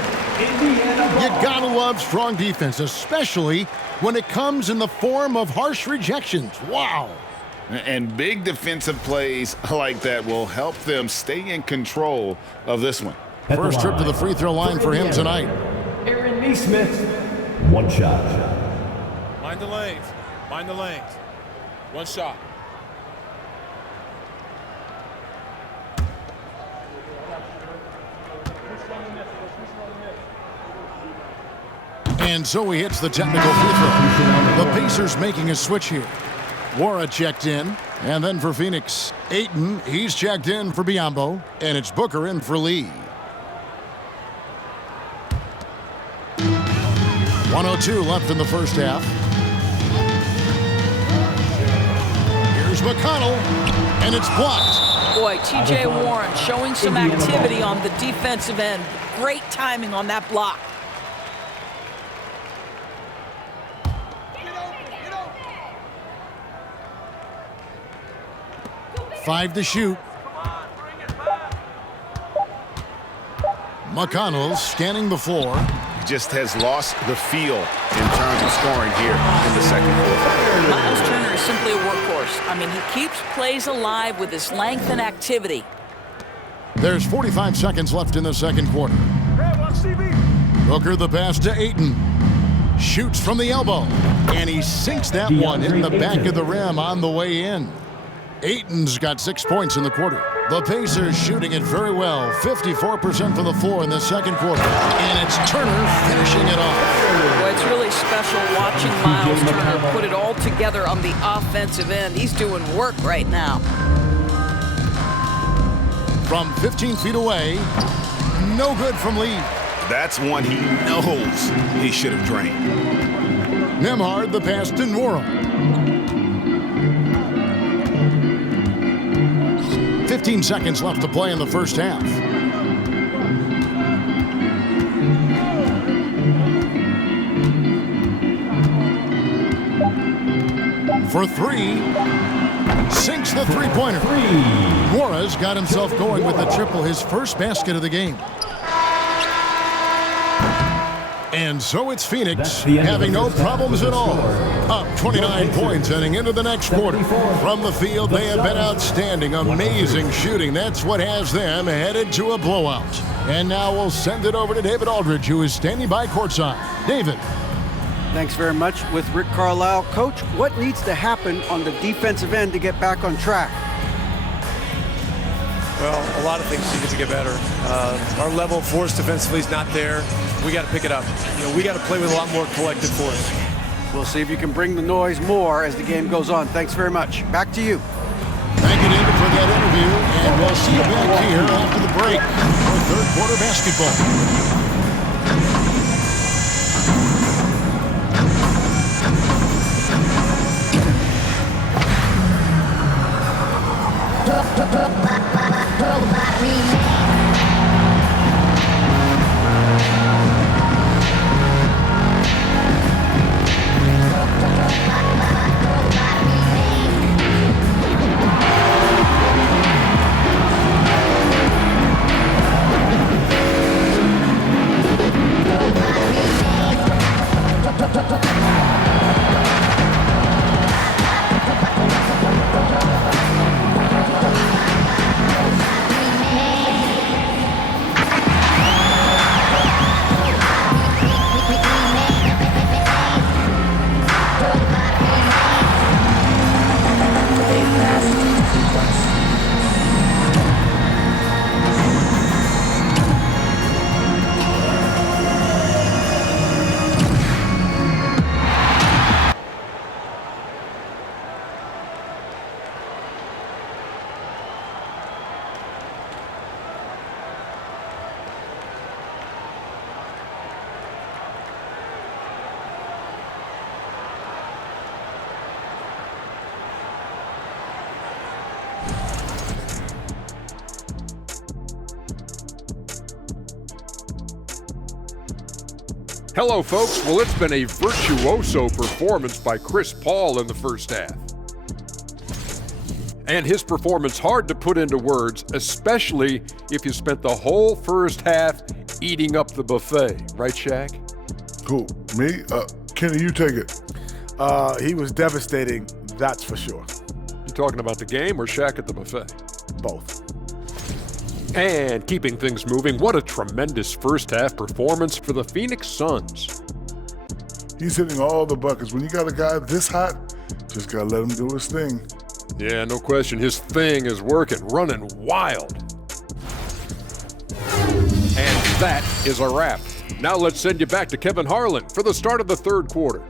You gotta love strong defense, especially when it comes in the form of harsh rejections. Wow. And big defensive plays like that will help them stay in control of this one. First trip to the free throw line for him tonight. Aaron Neesmith, 1 shot. Mind the lanes. Mind the lanes. 1 shot. And so he hits the technical free throw. The Pacers making a switch here. Wara checked in, and then for Phoenix, Ayton, he's checked in for Biyombo, and it's Booker in for Lee. 1:02 left in the first half. Here's McConnell, and it's blocked. Boy, T.J. Warren showing some activity on the defensive end. Great timing on that block. 5 to shoot. McConnell scanning the floor. Just has lost the feel in terms of scoring here in the second quarter. Miles Turner is simply a workhorse. I mean, he keeps plays alive with his length and activity. There's 45 seconds left in the second quarter. Booker the pass to Ayton. Shoots from the elbow. And he sinks that one in the back of the rim on the way in. Ayton's got 6 points in the quarter. The Pacers shooting it very well. 54% from the floor in the second quarter. And it's Turner finishing it off. Well, it's really special watching Miles Turner put it all together on the offensive end. He's doing work right now. From 15 feet away, no good from Lee. That's one he knows he should have drained. Nembhard the pass to Nora. 15 seconds left to play in the first half. For 3, sinks the three-pointer. Nora's got himself going with the triple, his first basket of the game. And so it's Phoenix having no problems at all. Up 29 points heading into the next quarter. From the field, they have been outstanding. Amazing shooting. That's what has them headed to a blowout. And now we'll send it over to David Aldridge, who is standing by courtside. David. Thanks very much with Rick Carlisle. Coach, what needs to happen on the defensive end to get back on track? Well, a lot of things need to get better. Our level of force defensively is not there. We got to pick it up. We got to play with a lot more collective force. We'll see if you can bring the noise more as the game goes on. Thanks very much. Back to you. Thank you, David, for that interview. And we'll see you back here after the break for third quarter basketball. Hello, folks. Well, it's been a virtuoso performance by Chris Paul in the first half. And his performance hard to put into words, especially if you spent the whole first half eating up the buffet. Right, Shaq? Who? Me? Kenny, you take it. He was devastating, that's for sure. You talking about the game or Shaq at the buffet? Both. And keeping things moving, what a tremendous first half performance for the Phoenix Suns. He's hitting all the buckets. When you got a guy this hot, just got to let him do his thing. Yeah, no question. His thing is working, running wild. And that is a wrap. Now let's send you back to Kevin Harlan for the start of the third quarter.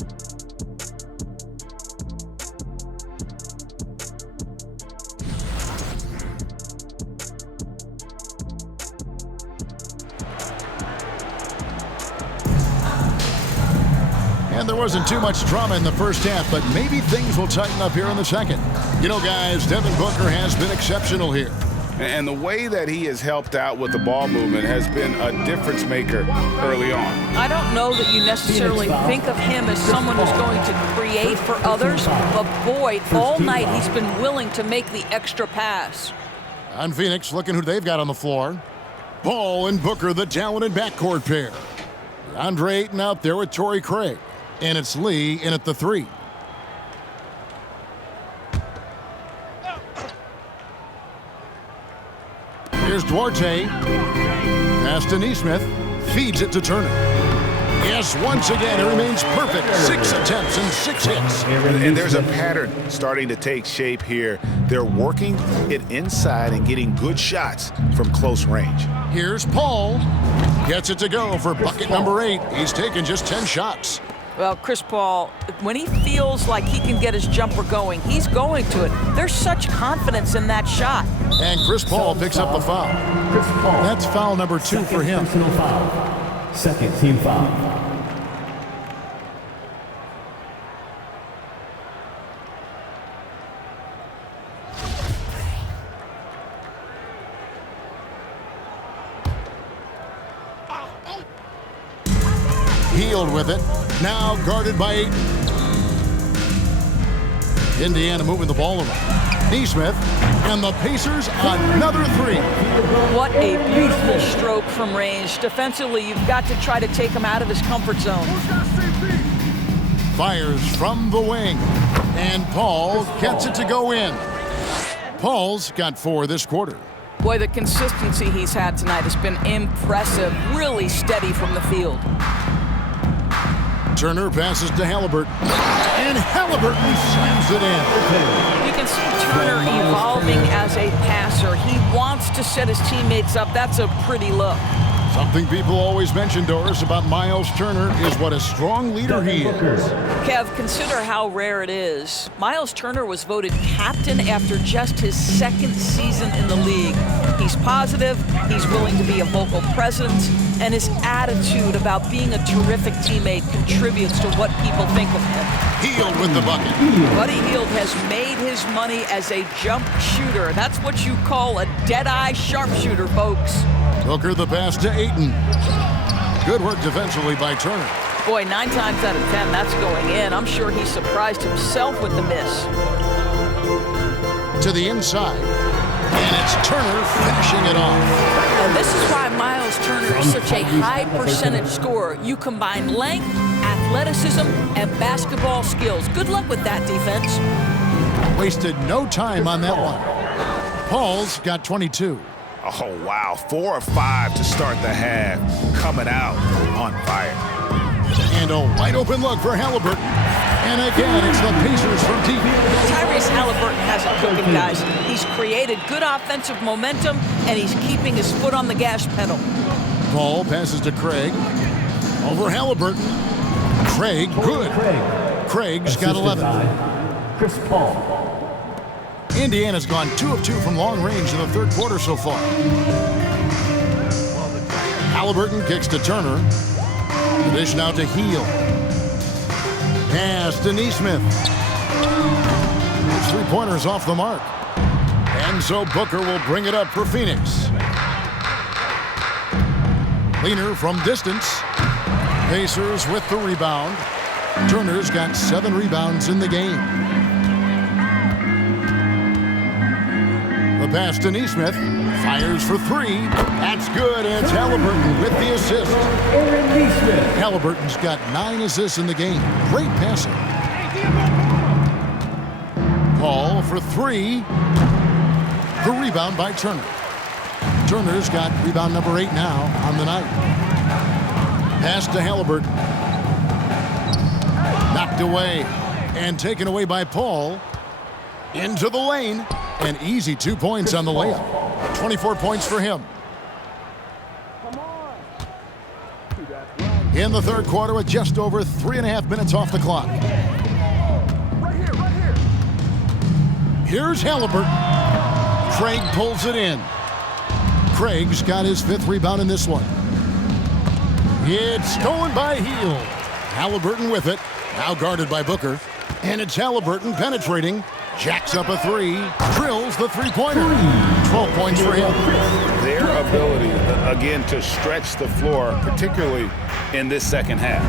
And there wasn't too much drama in the first half, but maybe things will tighten up here in the second. You know, guys, Devin Booker has been exceptional here. And the way that he has helped out with the ball movement has been a difference maker early on. I don't know that you necessarily think of him as someone who's going to create for others, but boy, all night he's been willing to make the extra pass. On Phoenix, looking who they've got on the floor. Paul and Booker, the talented backcourt pair. Andre Ayton out there with Torrey Craig. And it's Lee in at the 3. Here's Duarte. Pass to Neesmith. Feeds it to Turner. Yes, once again, it remains perfect. 6 attempts and 6 hits. And there's a pattern starting to take shape here. They're working it inside and getting good shots from close range. Here's Paul. Gets it to go for bucket number 8. He's taken just 10 shots. Well, Chris Paul, when he feels like he can get his jumper going, he's going to it. There's such confidence in that shot. And Chris Paul picks up the foul. That's foul number 2 for him. Personal foul. Second team foul. Healed with it. Now guarded by Ayton. Indiana moving the ball around. Neesmith, and the Pacers another 3. What a beautiful stroke from range. Defensively, you've got to try to take him out of his comfort zone. Fires from the wing, and Paul gets it to go in. Paul's got 4 this quarter. Boy, the consistency he's had tonight has been impressive. Really steady from the field. Turner passes to Halliburton, and Halliburton slams it in. You can see Turner evolving as a passer. He wants to set his teammates up. That's a pretty look. Something people always mention, Doris, about Miles Turner is what a strong leader he is. Kev, consider how rare it is. Miles Turner was voted captain after just his 2nd season in the league. He's positive, he's willing to be a vocal presence, and his attitude about being a terrific teammate contributes to what people think of him. Hield with the bucket. Buddy Hield has made his money as a jump shooter. That's what you call a dead-eye sharpshooter, folks. Booker the pass to Ayton. Good work defensively by Turner. Boy, 9 times out of 10, that's going in. I'm sure he surprised himself with the miss. To the inside. And it's Turner finishing it off. And this is why Miles Turner is such a high percentage scorer. You combine length, athleticism, and basketball skills. Good luck with that, defense. Wasted no time on that one. Paul's got 22. Oh, wow. 4 of 5 to start the half. Coming out on fire. And a wide open look for Halliburton. And again, it's the Pacers from deep. Tyrese Halliburton has it cooking, guys. He's created good offensive momentum, and he's keeping his foot on the gas pedal. Paul passes to Craig. Over Halliburton. Craig, good. Craig's got 11. Chris Paul. Indiana's gone 2 of 2 from long range in the 3rd quarter so far. Halliburton kicks to Turner. The dish now to Hield. Pass to Neesmith. 3-pointers off the mark. And so Booker will bring it up for Phoenix. Leaner from distance. Pacers with the rebound. Turner's got 7 rebounds in the game. The pass to Neesmith. Fires for 3. That's good. And it's Halliburton with the assist. Halliburton's got 9 assists in the game. Great passing. Paul for 3. The rebound by Turner. Turner's got rebound number 8 now on the night. Pass to Halliburton. Knocked away and taken away by Paul. Into the lane. An easy 2 points on the layup. 24 points for him. In the 3rd quarter with just over 3.5 minutes off the clock. Here's Halliburton. Craig pulls it in. Craig's got his 5th rebound in this one. It's stolen by Hield. Halliburton with it. Now guarded by Booker. And it's Halliburton penetrating. Jacks up a 3. Drills the 3-pointer. 12 points for him. Their ability, again, to stretch the floor, particularly in this second half.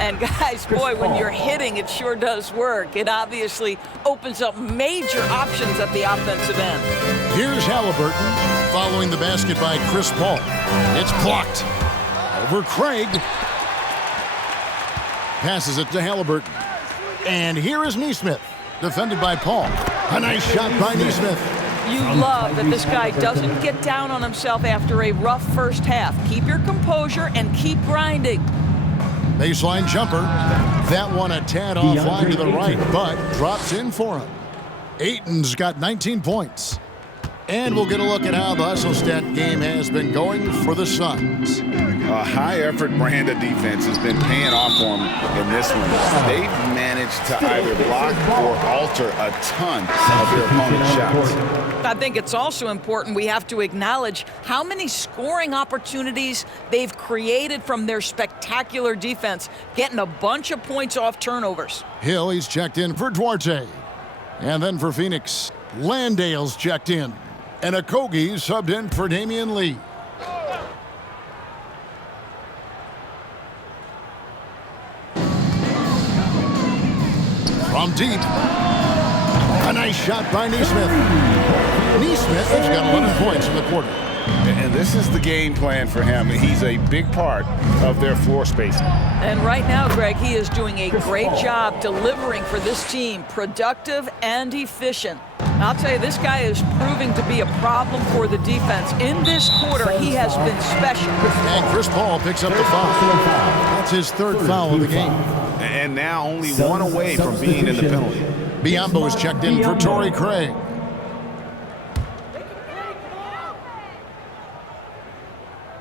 And guys, boy, when you're hitting, it sure does work. It obviously opens up major options at the offensive end. Here's Halliburton following the basket by Chris Paul. It's blocked. Over Craig. Passes it to Halliburton. And here is Neesmith, defended by Paul. A nice shot by Neesmith. You love that this guy doesn't get down on himself after a rough first half. Keep your composure and keep grinding. Baseline jumper. That one a tad offline to the right, but drops in for him. Ayton's got 19 points. And we'll get a look at how the Hustle Stat game has been going for the Suns. A high-effort brand of defense has been paying off for them in this one. They've managed to either block or alter a ton of their opponent's shots. I think it's also important we have to acknowledge how many scoring opportunities they've created from their spectacular defense, getting a bunch of points off turnovers. Hill, he's checked in for Duarte. And then for Phoenix, Landale's checked in. And Okogie subbed in for Damian Lee. From deep. A nice shot by Neesmith. Neesmith has got 11 points in the quarter. And this is the game plan for him. He's a big part of their floor spacing. And right now, Greg, he is doing a great job delivering for this team, productive and efficient. I'll tell you, this guy is proving to be a problem for the defense. In this quarter, he has been special. And Chris Paul picks up the foul. That's his third foul of the game. And now only one away from being in the penalty. Biombo is checked in for Torrey Craig.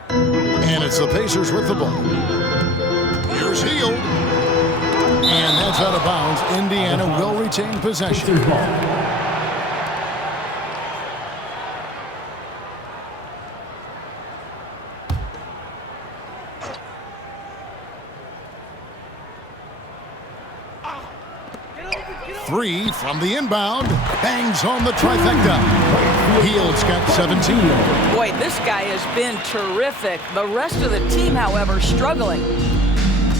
And it's the Pacers with the ball. Here's Hield. And that's out of bounds. Indiana will retain possession. Three from the inbound. Bangs home the trifecta. Hield's got 17. Boy, this guy has been terrific. The rest of the team, however, struggling.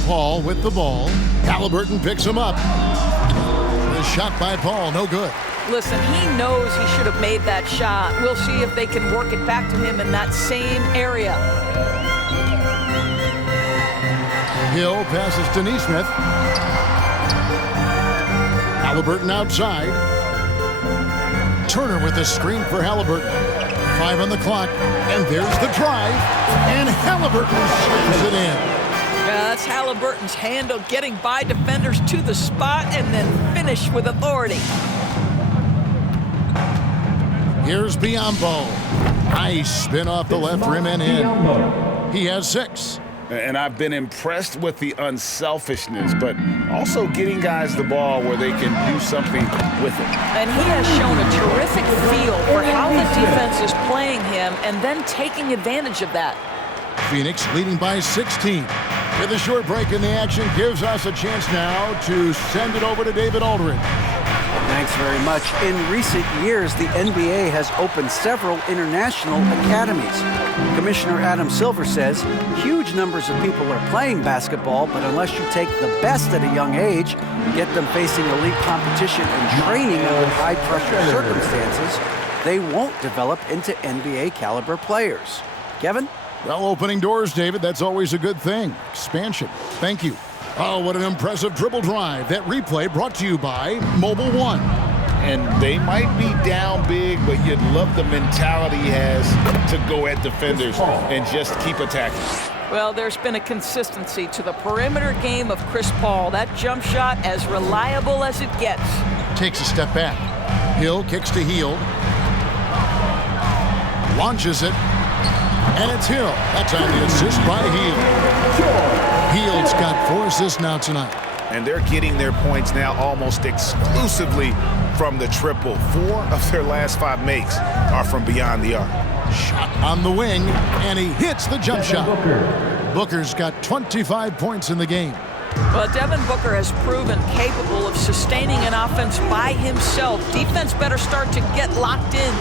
Paul with the ball. Halliburton picks him up. The shot by Paul, no good. Listen, he knows he should have made that shot. We'll see if they can work it back to him in that same area. Hill passes to Neesmith. Halliburton outside. Turner with the screen for Halliburton. 5 on the clock, and there's the drive, and Halliburton slams it in. That's Halliburton's handle, getting by defenders to the spot and then finish with authority. Here's Biombo. Nice spin off the left rim and in. He has 6. And I've been impressed with the unselfishness, but also getting guys the ball where they can do something with it. And he has shown a terrific feel for how the defense is playing him and then taking advantage of that. Phoenix leading by 16. With a short break in the action gives us a chance now to send it over to David Aldridge. Thanks very much. In recent years, the NBA has opened several international academies. Commissioner Adam Silver says huge numbers of people are playing basketball, but unless you take the best at a young age, get them facing elite competition and training under high-pressure circumstances, they won't develop into NBA-caliber players. Kevin? Well, opening doors, David, that's always a good thing. Expansion. Thank you. Oh, what an impressive dribble drive. That replay brought to you by Mobile One. And they might be down big, but you'd love the mentality he has to go at defenders and just keep attacking. Well, there's been a consistency to the perimeter game of Chris Paul. That jump shot as reliable as it gets. Takes a step back. Hill kicks to Hield. Launches it. And it's Hill. That's on the assist by Hield. Hield's got 4 assists now tonight. And they're getting their points now almost exclusively from the triple. 4 of their last 5 makes are from beyond the arc. Shot on the wing, and he hits the jump shot. Booker's got 25 points in the game. Well, Devin Booker has proven capable of sustaining an offense by himself. Defense better start to get locked in.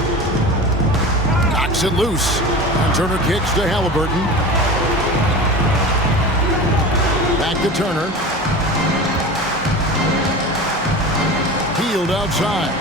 Knocks it loose. And Turner kicks to Halliburton. Back to Turner. Field outside.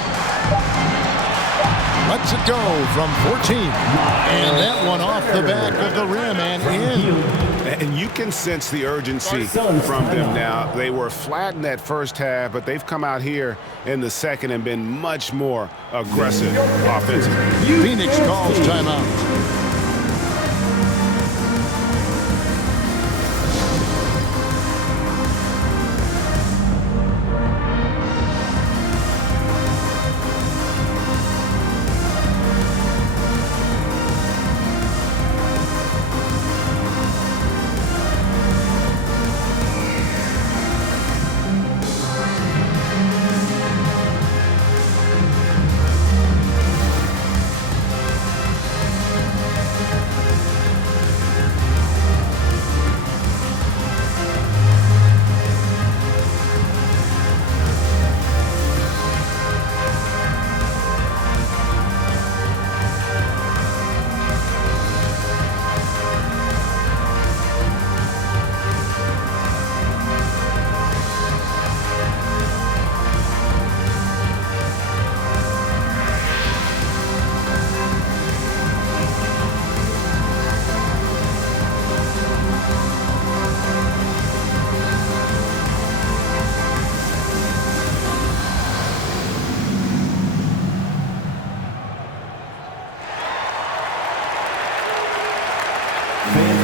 Lets it go from 14. And that one off the back of the rim and in. And you can sense the urgency from them now. They were flat in that first half, but they've come out here in the second and been much more aggressive offensively. Phoenix calls timeout.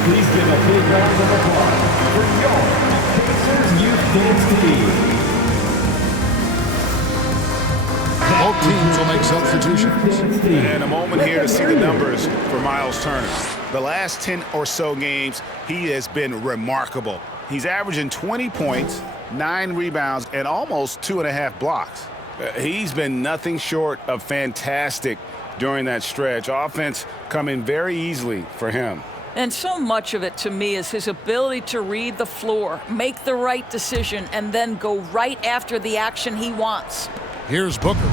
Please give a big round of applause for your Pacers Youth Dance Team. Both teams will make substitutions. And a moment here to see the numbers for Miles Turner. The last 10 or so games, he has been remarkable. He's averaging 20 points, 9 rebounds, and almost 2.5 blocks. He's been nothing short of fantastic during that stretch. Offense coming very easily for him. And so much of it, to me, is his ability to read the floor, make the right decision, and then go right after the action he wants. Here's Booker.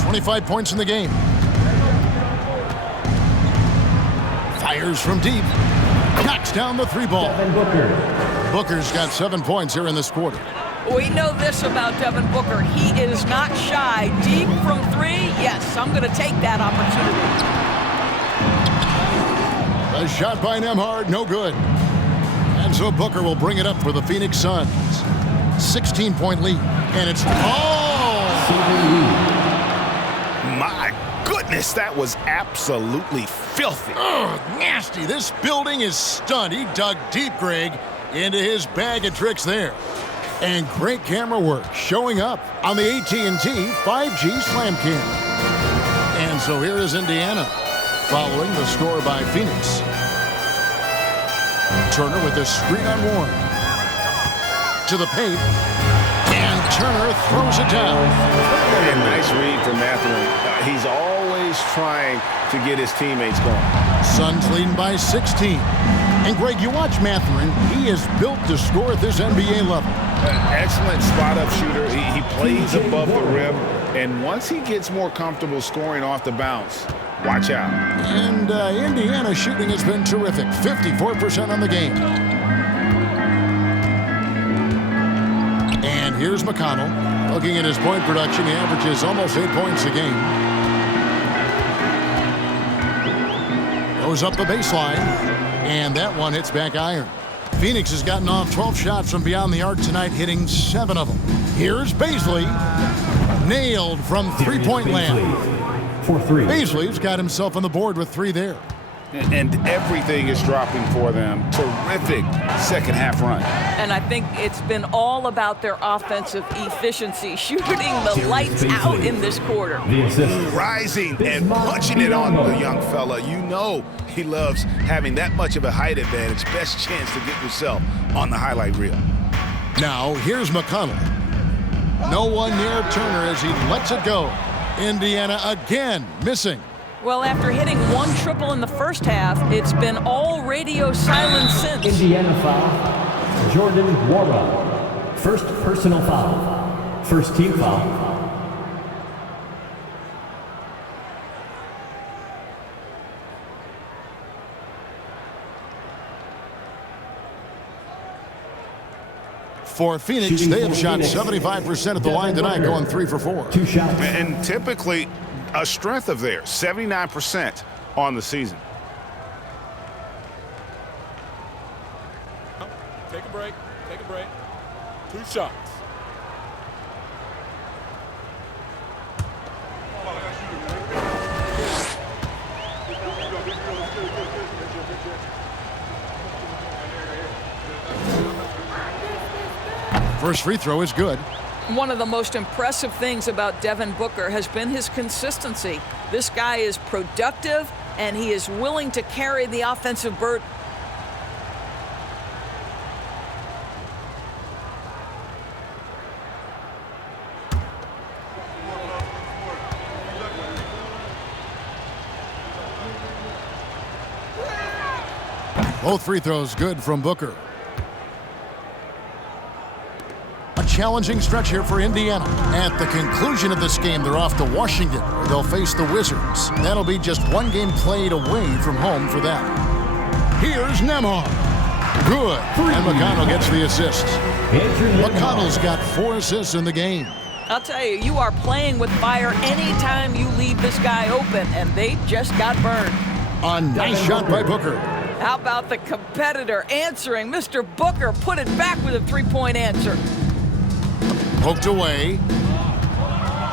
25 points in the game. Fires from deep. Knocks down the three ball. Devin Booker. Booker's got 7 points here in this quarter. We know this about Devin Booker. He is not shy. Deep from three, yes, I'm going to take that opportunity. A shot by Nembhard, no good. And so Booker will bring it up for the Phoenix Suns. 16-point lead. And it's My goodness, that was absolutely filthy. Ugh, nasty. This building is stunned. He dug deep, Greg, into his bag of tricks there. And great camera work showing up on the AT&T 5G Slam Cam. And so here is Indiana following the score by Phoenix. Turner with the screen on Warren. To the paint. And Turner throws it down. And nice read from Mathurin. He's always trying to get his teammates going. Suns leading by 16. And Greg, you watch Mathurin. He is built to score at this NBA level. Excellent spot-up shooter. He plays above the rim. And once he gets more comfortable scoring off the bounce, watch out. And Indiana shooting has been terrific. 54% on the game. And here's McConnell. Looking at his point production, he averages almost 8 points a game. Goes up the baseline. And that one hits back iron. Phoenix has gotten off 12 shots from beyond the arc tonight, hitting 7 of them. Here's Baisley. Nailed from three-point land. For 3. Baisley's got himself on the board with 3 there. And everything is dropping for them. Terrific second half run. And I think it's been all about their offensive efficiency, shooting the lights out in this quarter. Rising and punching it on the young fella. You know he loves having that much of a height advantage. Best chance to get yourself on the highlight reel. Now, here's McConnell. No one near Turner as he lets it go. Indiana again missing. Well, after hitting 1 triple in the first half, it's been all radio silence since. Indiana foul. Jordan Wara. First personal foul. First team foul. For Phoenix, they have shot 75% at the line tonight, going 3 for 4. 2 shots. And typically a strength of theirs, 79% on the season. Take a break. Take a break. 2 shots. First free throw is good. One of the most impressive things about Devin Booker has been his consistency. This guy is productive, and he is willing to carry the offensive burden. Both free throws good from Booker. A challenging stretch here for Indiana. At the conclusion of this game, they're off to Washington, where they'll face the Wizards. That'll be just one game played away from home for them. Here's Nembhard. Good. And McConnell gets the assist. McConnell's got 4 assists in the game. I'll tell you, you are playing with fire anytime you leave this guy open, and they just got burned. A nice shot by Booker. How about the competitor answering? Mr. Booker put it back with a three-point answer. Poked away.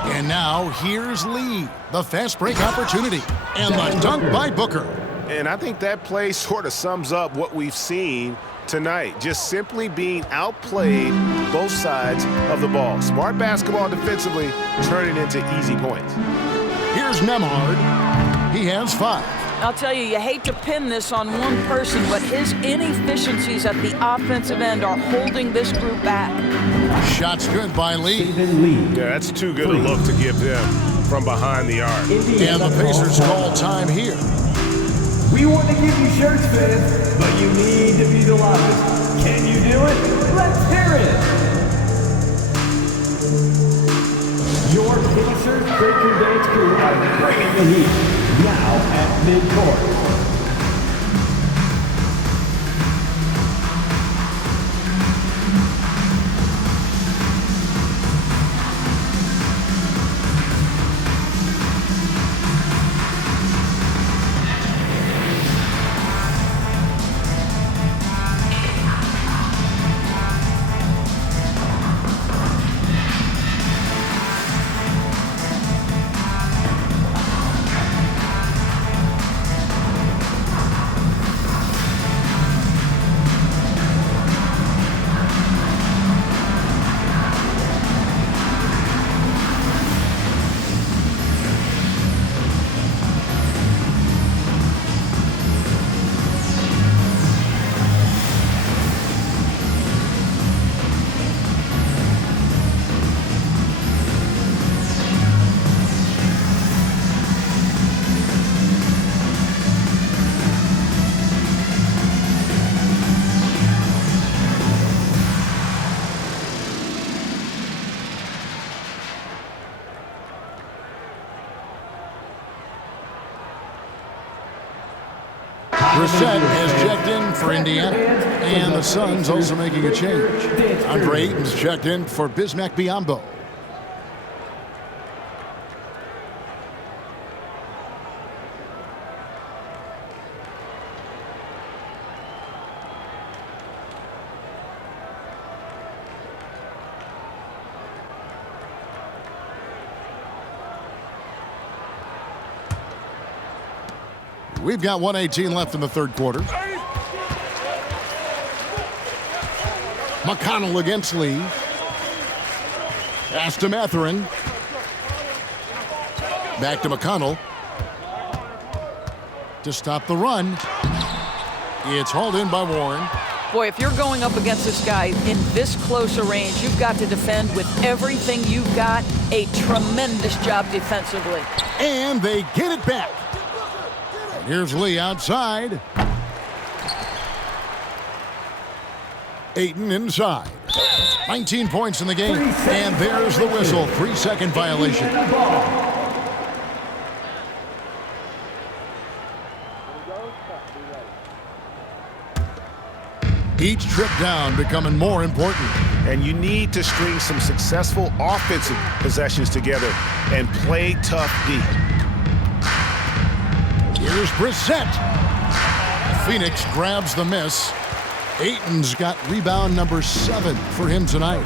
And now here's Lee. The fast break opportunity. And the dunk by Booker. And I think that play sort of sums up what we've seen tonight. Just simply being outplayed both sides of the ball. Smart basketball defensively, turning into easy points. Here's Nembhard. He has 5. I'll tell you, you hate to pin this on one person, but his inefficiencies at the offensive end are holding this group back. Shots good by Lee. Yeah, that's too good a look to give him from behind the arc. And the Pacers call time here. We want to give you shirts, fans, but you need to be the loudest. Can you do it? Let's hear it! Your Pacers Breaker Dance crew are bringing the heat. Now at midcourt. Brissett has checked in for Indiana, and the Suns also making a change. Andre Ayton's checked in for Bismack Biyombo. We've got 1:18 left in the third quarter. McConnell against Lee. Pass to Mathurin. Back to McConnell. To stop the run. It's hauled in by Warren. Boy, if you're going up against this guy in this close a range, you've got to defend with everything you've got. A tremendous job defensively. And they get it back. Here's Lee outside. Ayton inside. 19 points in the game. And there's the whistle. 3-second violation. Each trip down becoming more important. And you need to string some successful offensive possessions together and play tough deep. Here's Brissett. Phoenix grabs the miss. Ayton's got rebound number 7 for him tonight.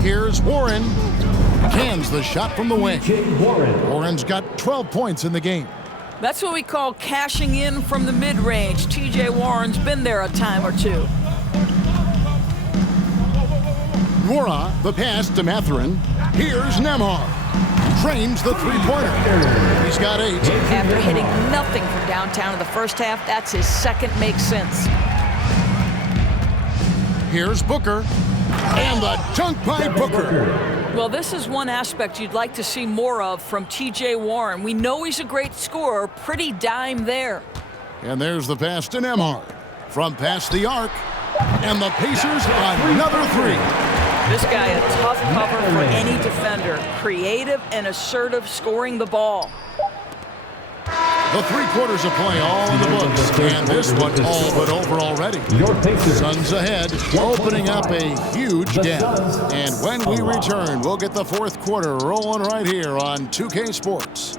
Here's Warren. Cans the shot from the wing. Warren's got 12 points in the game. That's what we call cashing in from the mid-range. T.J. Warren's been there a time or two. Nora, the pass to Mathurin. Here's Nembhard. Trains the three-pointer. He's got 8. After hitting nothing from downtown in the first half, that's his second make sense. Here's Booker. And the dunk by Booker. Well, this is one aspect you'd like to see more of from T.J. Warren. We know he's a great scorer. Pretty dime there. And there's the pass to Nembhard. From past the arc. And the Pacers another 3. This guy a tough cover for any defender. Creative and assertive scoring the ball. The 3 quarters of play all in the books. And this one all but over already. Suns ahead, opening up a huge gap. And when we return, we'll get the 4th quarter rolling right here on 2K Sports.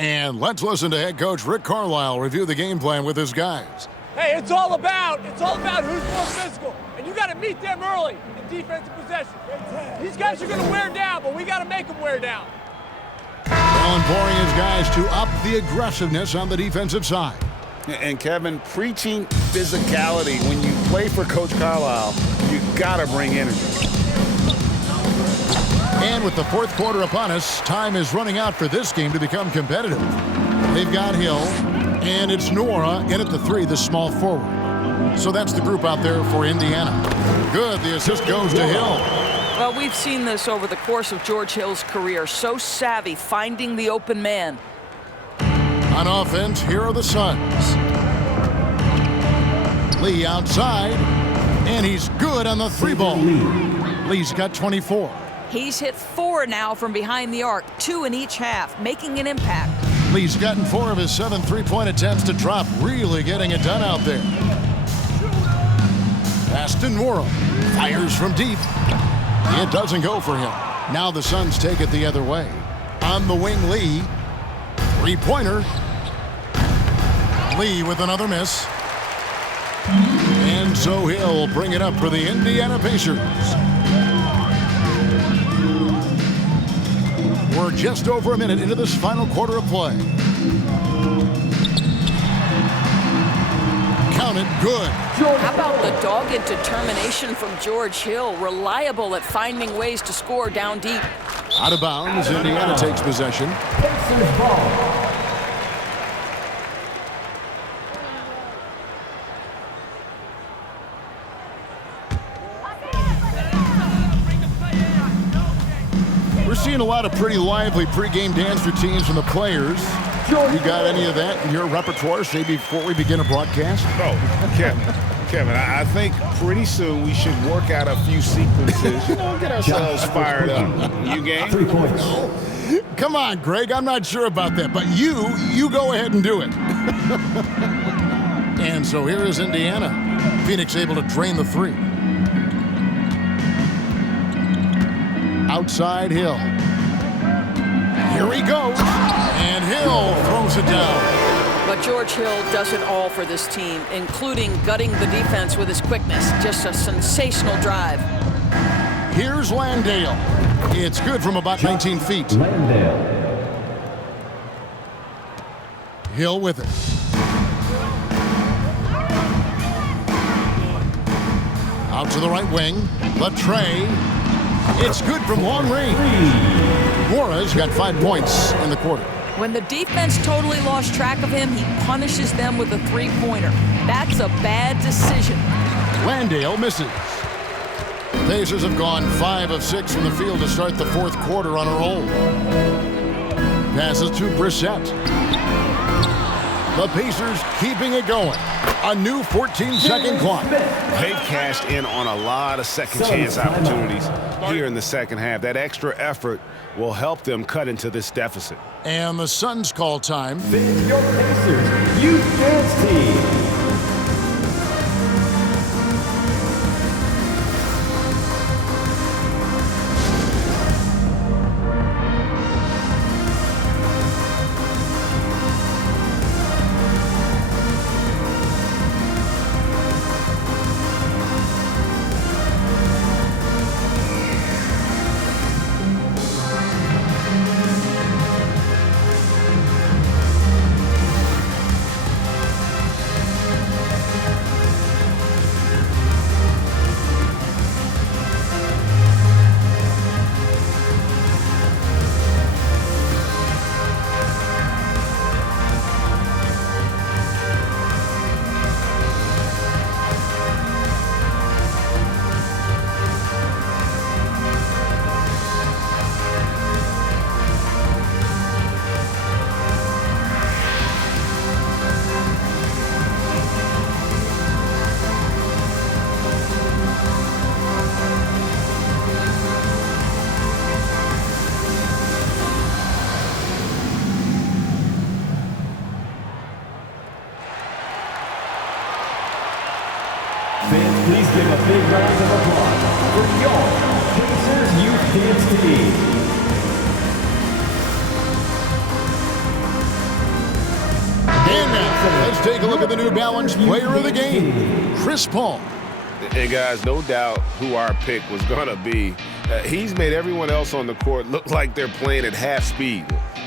And let's listen to head coach Rick Carlisle review the game plan with his guys. Hey, it's all about who's more physical. And you got to meet them early in defensive possession. These guys are going to wear down, but we got to make them wear down. Allen pouring his guys to up the aggressiveness on the defensive side. And Kevin, preaching physicality. When you play for Coach Carlisle, you got to bring energy. And with the 4th quarter upon us, time is running out for this game to become competitive. They've got Hill, and it's Nora in at the 3, the small forward. So that's the group out there for Indiana. Good, the assist goes to Hill. Well, we've seen this over the course of George Hill's career. So savvy, finding the open man. On offense, here are the Suns. Lee outside, and he's good on the 3-ball. Lee's got 24. He's hit 4 now from behind the arc, 2 in each half, making an impact. Lee's gotten 4 of his 7 3-point attempts to drop, really getting it done out there. Pass to Nora, fires from deep. It doesn't go for him. Now the Suns take it the other way. On the wing, Lee. 3-pointer. Lee with another miss. And so he'll bring it up for the Indiana Pacers. We're just over a minute into this final quarter of play. Count it, good. How about the dogged determination from George Hill? Reliable at finding ways to score down deep. Out of bounds, Indiana takes possession. Pacers ball. We're seeing a lot of pretty lively pregame dance routines from the players. You got any of that in your repertoire, say, before we begin a broadcast? Oh, Kevin, I think pretty soon we should work out a few sequences, get ourselves fired up. You game? 3 points. Come on, Greg, I'm not sure about that, but you go ahead and do it. And so here is Indiana. Phoenix able to drain the 3. Outside Hill. Here he goes. And Hill throws it down. But George Hill does it all for this team, including gutting the defense with his quickness. Just a sensational drive. Here's Landale. It's good from about 19 feet. Landale. Hill with it. Out to the right wing. Latre. It's good from long range. Mora's got 5 points in the quarter. When the defense totally lost track of him, he punishes them with a 3-pointer. That's a bad decision. Landale misses. Pacers have gone 5 of 6 from the field to start the 4th quarter on a roll. Passes to Brissett. The Pacers keeping it going. A new 14-second clock. They've cashed in on a lot of second-chance opportunities here in the second half. That extra effort will help them cut into this deficit. And the Suns call time. Finish your Pacers Youth Dance Team. Please give a big round of applause for your Pacers Youth Dance Team. And now, let's take a look at the New Balance Player of the Game, Chris Paul. And guys, no doubt who our pick was going to be. He's made everyone else on the court look like they're playing at half speed.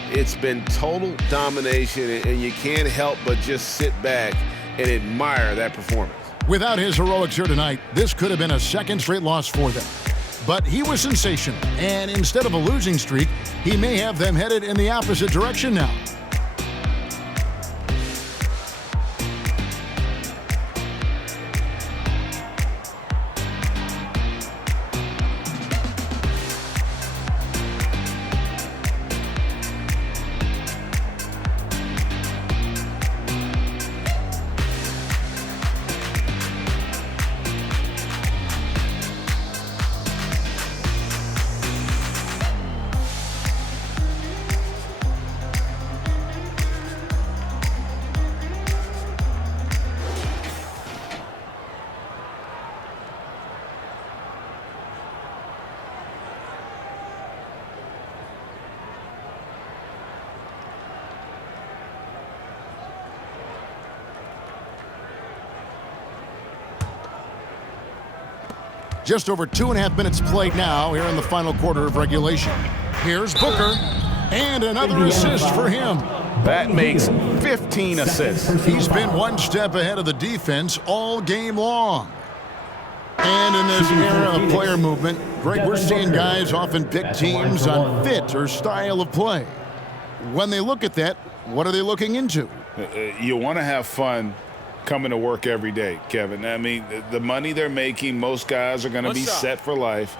It's been total domination, and you can't help but just sit back and admire that performance. Without his heroics here tonight, this could have been a second straight loss for them. But he was sensational, and instead of a losing streak, he may have them headed in the opposite direction now. Just over 2.5 minutes played now here in the final quarter of regulation. Here's Booker, and another assist for him. That makes 15 assists. He's been one step ahead of the defense all game long. And in this era of player movement, Greg, we're seeing guys often pick teams on fit or style of play. When they look at that, what are they looking into? You want to have fun coming to work every day, Kevin. I mean, the money they're making, most guys are going to be set for life.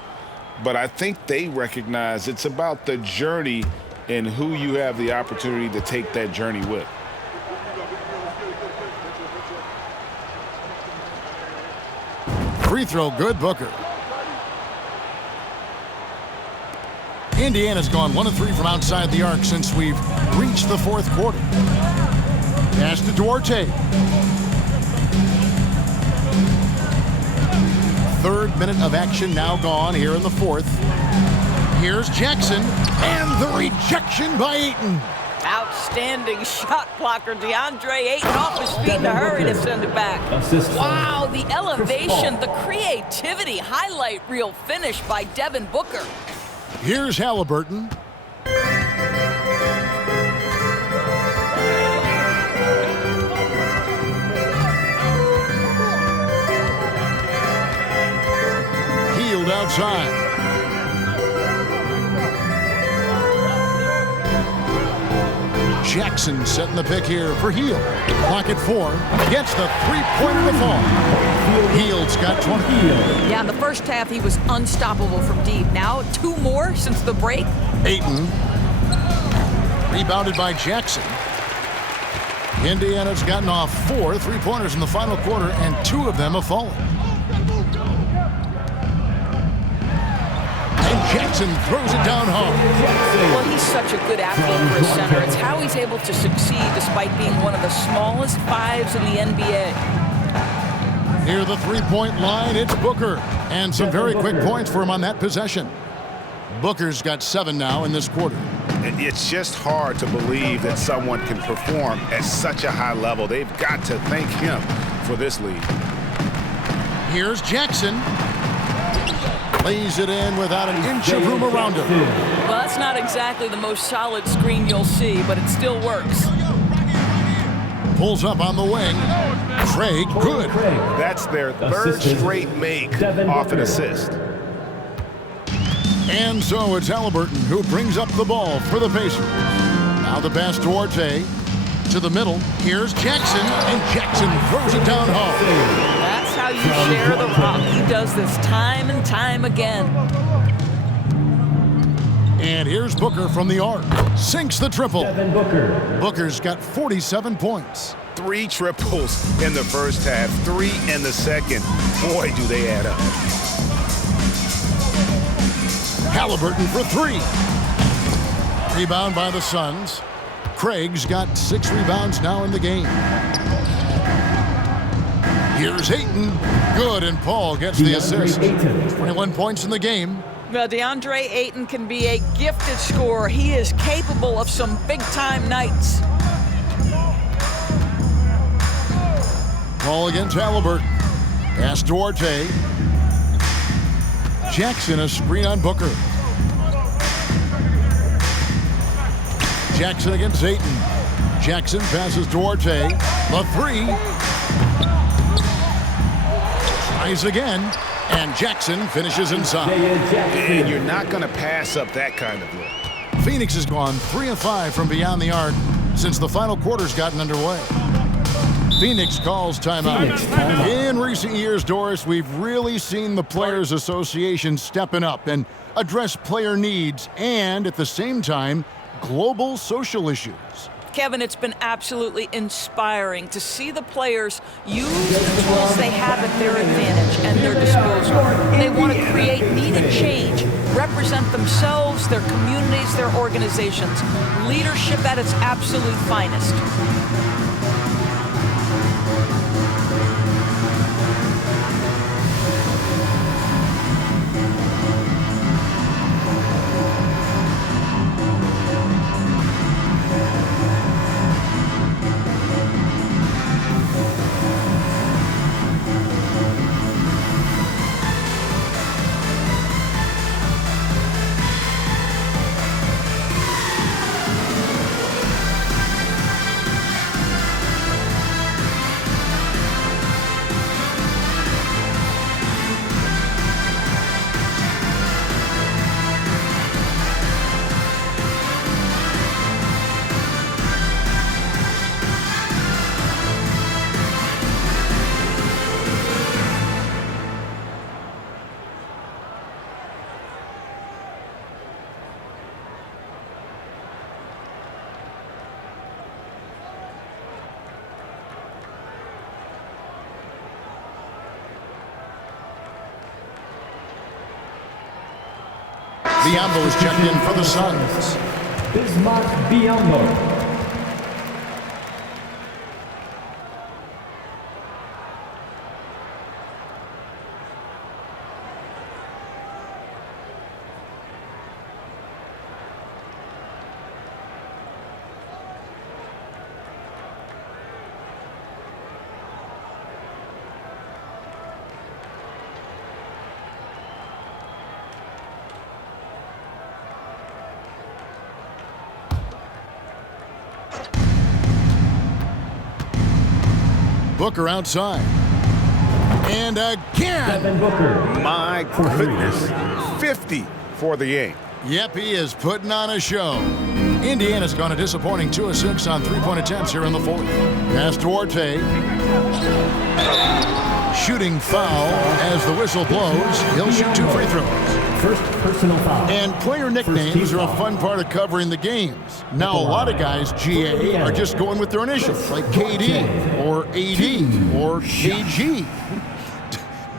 But I think they recognize it's about the journey and who you have the opportunity to take that journey with. Free throw good, Booker. Indiana's gone 1 of 3 from outside the arc since we've reached the fourth quarter. Pass to Duarte. Third minute of action now gone here in the fourth. Here's Jackson, and the rejection by Ayton. Outstanding shot blocker, DeAndre Ayton off his feet in a hurry to send it back. Wow, the elevation, the creativity, highlight reel finish by Devin Booker. Here's Halliburton. Healed outside. Jackson setting the pick here for Hield. Clock at 4. Gets the three-pointer to fall. Hield's got 20. Yeah, in the first half, he was unstoppable from deep. Now, 2 more since the break. Ayton. Rebounded by Jackson. Indiana's gotten off 4 3-pointers in the final quarter, and 2 of them have fallen. And Jackson throws it down hard. Well, he's such a good athlete for a center. It's how he's able to succeed despite being one of the smallest 5s in the NBA. Near the 3-point line, it's Booker. And some very quick points for him on that possession. Booker's got 7 now in this quarter. It's just hard to believe that someone can perform at such a high level. They've got to thank him for this lead. Here's Jackson. Lays it in without an inch of room around him. Well, that's not exactly the most solid screen you'll see, but it still works. Pulls up on the wing. Craig, good. That's their 3rd straight make off an assist. And so it's Halliburton who brings up the ball for the Pacers. Now the pass to Duarte. To the middle. Here's Jackson, and Jackson throws it down hard. That's how you share the rock. He does this time and time again. And here's Booker from the arc. Sinks the triple. Devin Booker. Booker's got 47 points. 3 triples in the first half, 3 in the second. Boy, do they add up. Halliburton for 3. Rebound by the Suns. Craig's got 6 rebounds now in the game. Here's Ayton. Good, and Paul gets the assist. 21 points in the game. Well, DeAndre Ayton can be a gifted scorer. He is capable of some big-time nights. Paul against Halliburton. Pass Duarte. Jackson, a screen on Booker. Jackson against Ayton. Jackson passes Duarte. The 3. Tries again. And Jackson finishes inside. And you're not going to pass up that kind of look. Phoenix has gone 3 of 5 from beyond the arc since the final quarter's gotten underway. Phoenix calls timeout. In recent years, Doris, we've really seen the Players Association stepping up and address player needs and, at the same time, global social issues. Kevin, it's been absolutely inspiring to see the players use the tools they have at their advantage and their disposal. They want to create needed change, represent themselves, their communities, their organizations. Leadership at its absolute finest. Biombo is checked in for the Suns. Bismack Biyombo. Booker outside. And again. Devin Booker. My goodness. 50 for the game. Yep, he is putting on a show. Indiana's gone a disappointing 2 of 6 on 3-point attempts here in the fourth. Pass Duarte. Shooting foul as the whistle blows. He'll shoot 2 free throws. First personal foul. And player nicknames are a fun part of covering the games. Now, a lot of guys, GA, are just going with their initials, like KD or AD or KG.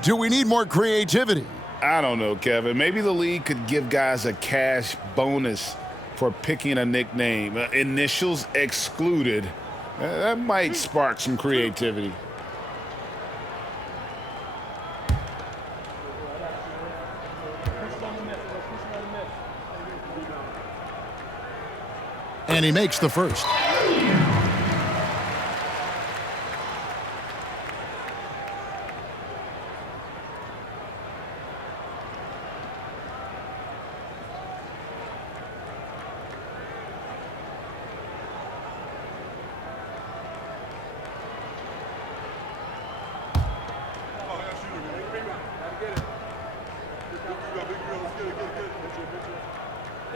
Do we need more creativity? I don't know, Kevin. Maybe the league could give guys a cash bonus for picking a nickname. Initials excluded. That might spark some creativity. And he makes the first.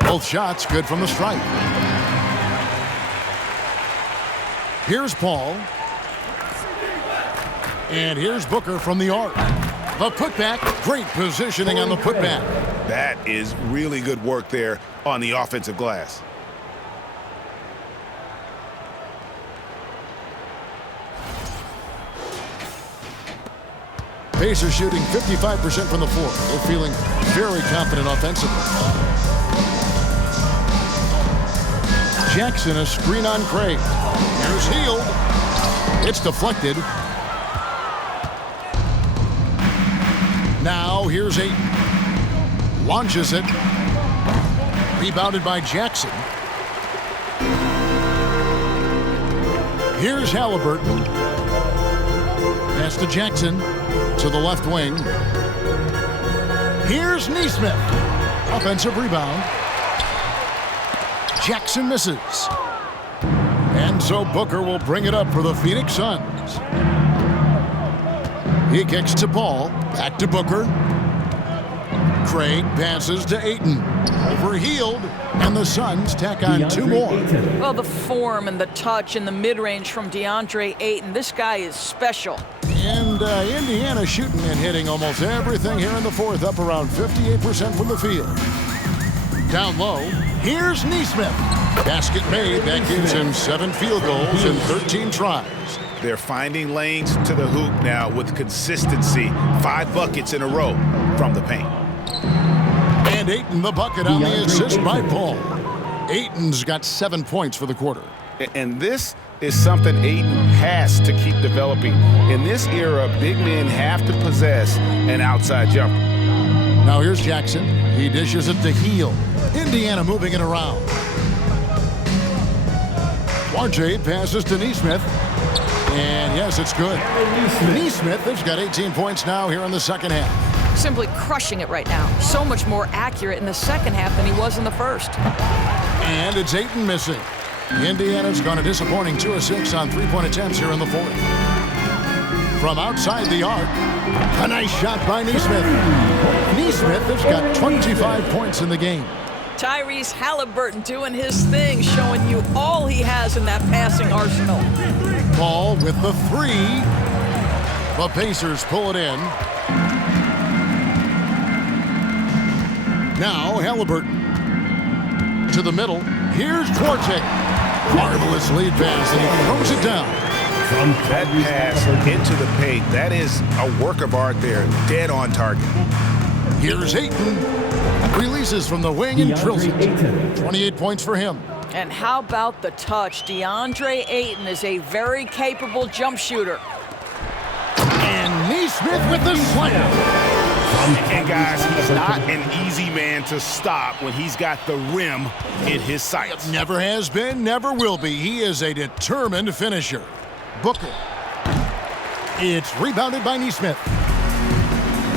Both shots good from the stripe. Here's Paul. And here's Booker from the arc. The putback, great positioning on the putback. That is really good work there on the offensive glass. Pacers shooting 55% from the floor. They're feeling very confident offensively. Jackson, a screen on Craig. Here's Hield. It's deflected. Now here's Ayton. Launches it. Rebounded by Jackson. Here's Halliburton. Pass to Jackson. To the left wing. Here's Nesmith. Offensive rebound. Jackson misses. And so Booker will bring it up for the Phoenix Suns. He kicks to Paul. Back to Booker. Craig passes to Ayton. Over Hield. And the Suns tack on two more. Well, the form and the touch and the mid-range from DeAndre Ayton. This guy is special. And Indiana shooting and hitting almost everything here in the fourth, up around 58% from the field. Down low, here's Nesmith. Basket made. That gives him 7 field goals in 13 tries. They're finding lanes to the hoop now with consistency. 5 buckets in a row from the paint. And Ayton the bucket on the assist by Paul. Ayton's got 7 points for the quarter. And this is something Ayton has to keep developing. In this era, big men have to possess an outside jumper. Now here's Jackson. He dishes it to Hield. Indiana moving it around. Duarte passes to Nesmith. And yes, it's good. Nesmith has got 18 points now here in the second half. Simply crushing it right now. So much more accurate in the second half than he was in the first. And it's Ayton missing. Indiana's gone a disappointing 2 of 6 on 3-point attempts here in the fourth. From outside the arc, a nice shot by Nesmith. Nesmith has got 25 points in the game. Tyrese Halliburton doing his thing, showing you all he has in that passing arsenal. Paul with the 3. The Pacers pull it in. Now Halliburton to the middle. Here's Duarte. Marvelous lead pass, and he throws it down. That pass into the paint, that is a work of art there. Dead on target. Here's Ayton. Releases from the wing and drills it. 28 points for him. And how about the touch? DeAndre Ayton is a very capable jump shooter. And Nesmith with the slam. And guys, he's not an easy man to stop when he's got the rim in his sights. Never has been, never will be. He is a determined finisher. Booker. It's rebounded by Nesmith.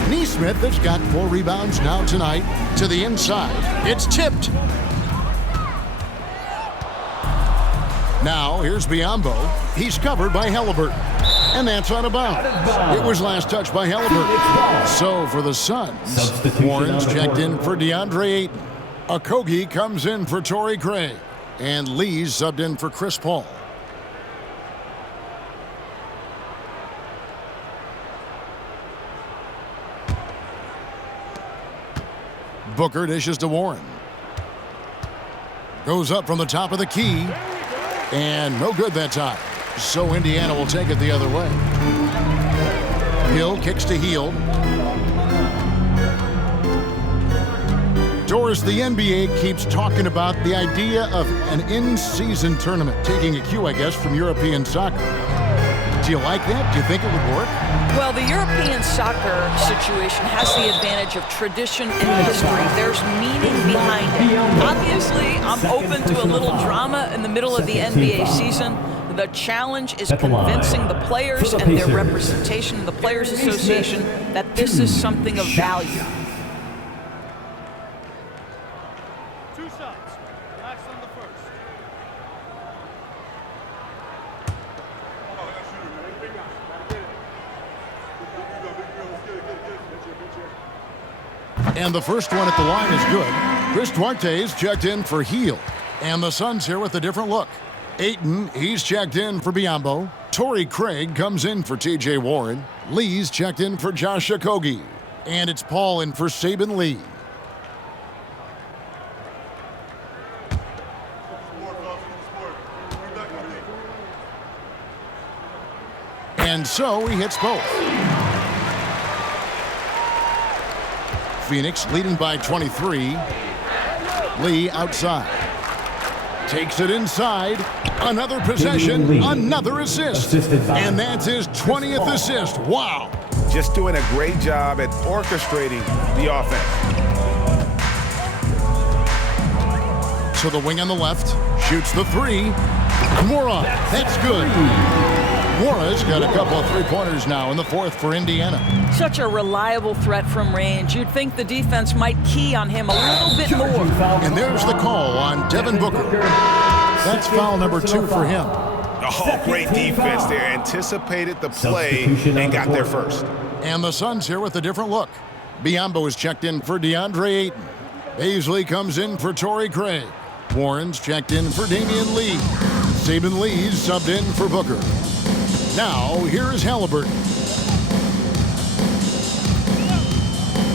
Nesmith has got 4 rebounds now tonight. To the inside. It's tipped. Now, here's Biyombo. He's covered by Halliburton. And that's out of bounds. It was last touched by Halliburton. So for the Suns, Warren's checked in for DeAndre Ayton. Okogie comes in for Torrey Craig. And Lee's subbed in for Chris Paul. Booker dishes to Warren. Goes up from the top of the key. And no good that time. So Indiana will take it the other way. Hill kicks to Hield. Doris, the NBA keeps talking about the idea of an in-season tournament, taking a cue, I guess, from European soccer. Do you like that? Do you think it would work? Well, the European soccer situation has the advantage of tradition and history. There's meaning behind it. Obviously, I'm open to a little drama in the middle of the NBA season. The challenge is convincing the players and their representation in the Players Association that this is something of value. And the first one at the line is good. Chris Duarte's checked in for Hield. And the Suns here with a different look. Ayton, he's checked in for Biyombo. Torrey Craig comes in for T.J. Warren. Lee's checked in for Josh Okogie. And it's Paul in for Sabin Lee. And so he hits both. Phoenix leading by 23. Lee outside. Takes it inside. Another possession, another assist. And that's his 20th assist. Wow. Just doing a great job at orchestrating the offense. So the wing on the left shoots the three. Mora, that's good. Mora's got a couple of three-pointers now in the fourth for Indiana. Such a reliable threat from range. You'd think the defense might key on him a little bit more. And there's the call on Devin Booker. That's foul number 2 for him. Oh, great defense there. Anticipated the play and got there first. And the Suns here with a different look. Biyombo is checked in for DeAndre Ayton. Paisley comes in for Torrey Craig. Warren's checked in for Damian Lee. Sabin Lee's subbed in for Booker. Now, here is Halliburton.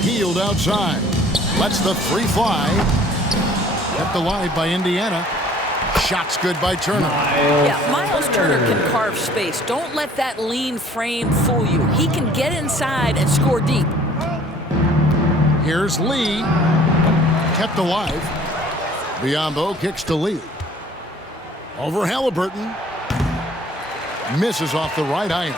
Hield outside. Lets the three fly. Kept alive by Indiana. Shot's good by Turner. Yeah, Miles Turner can carve space. Don't let that lean frame fool you. He can get inside and score deep. Here's Lee. Kept alive. Biyombo kicks to Lee. Over Halliburton. Misses off the right iron.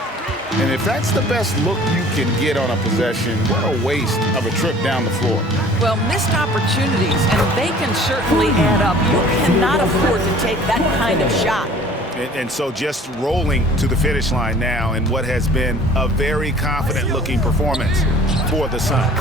And if that's the best look you can get on a possession, what a waste of a trip down the floor. Well, missed opportunities, and they can certainly add up. You cannot afford to take that kind of shot. And so just rolling to the finish line now in what has been a very confident-looking performance for the Suns.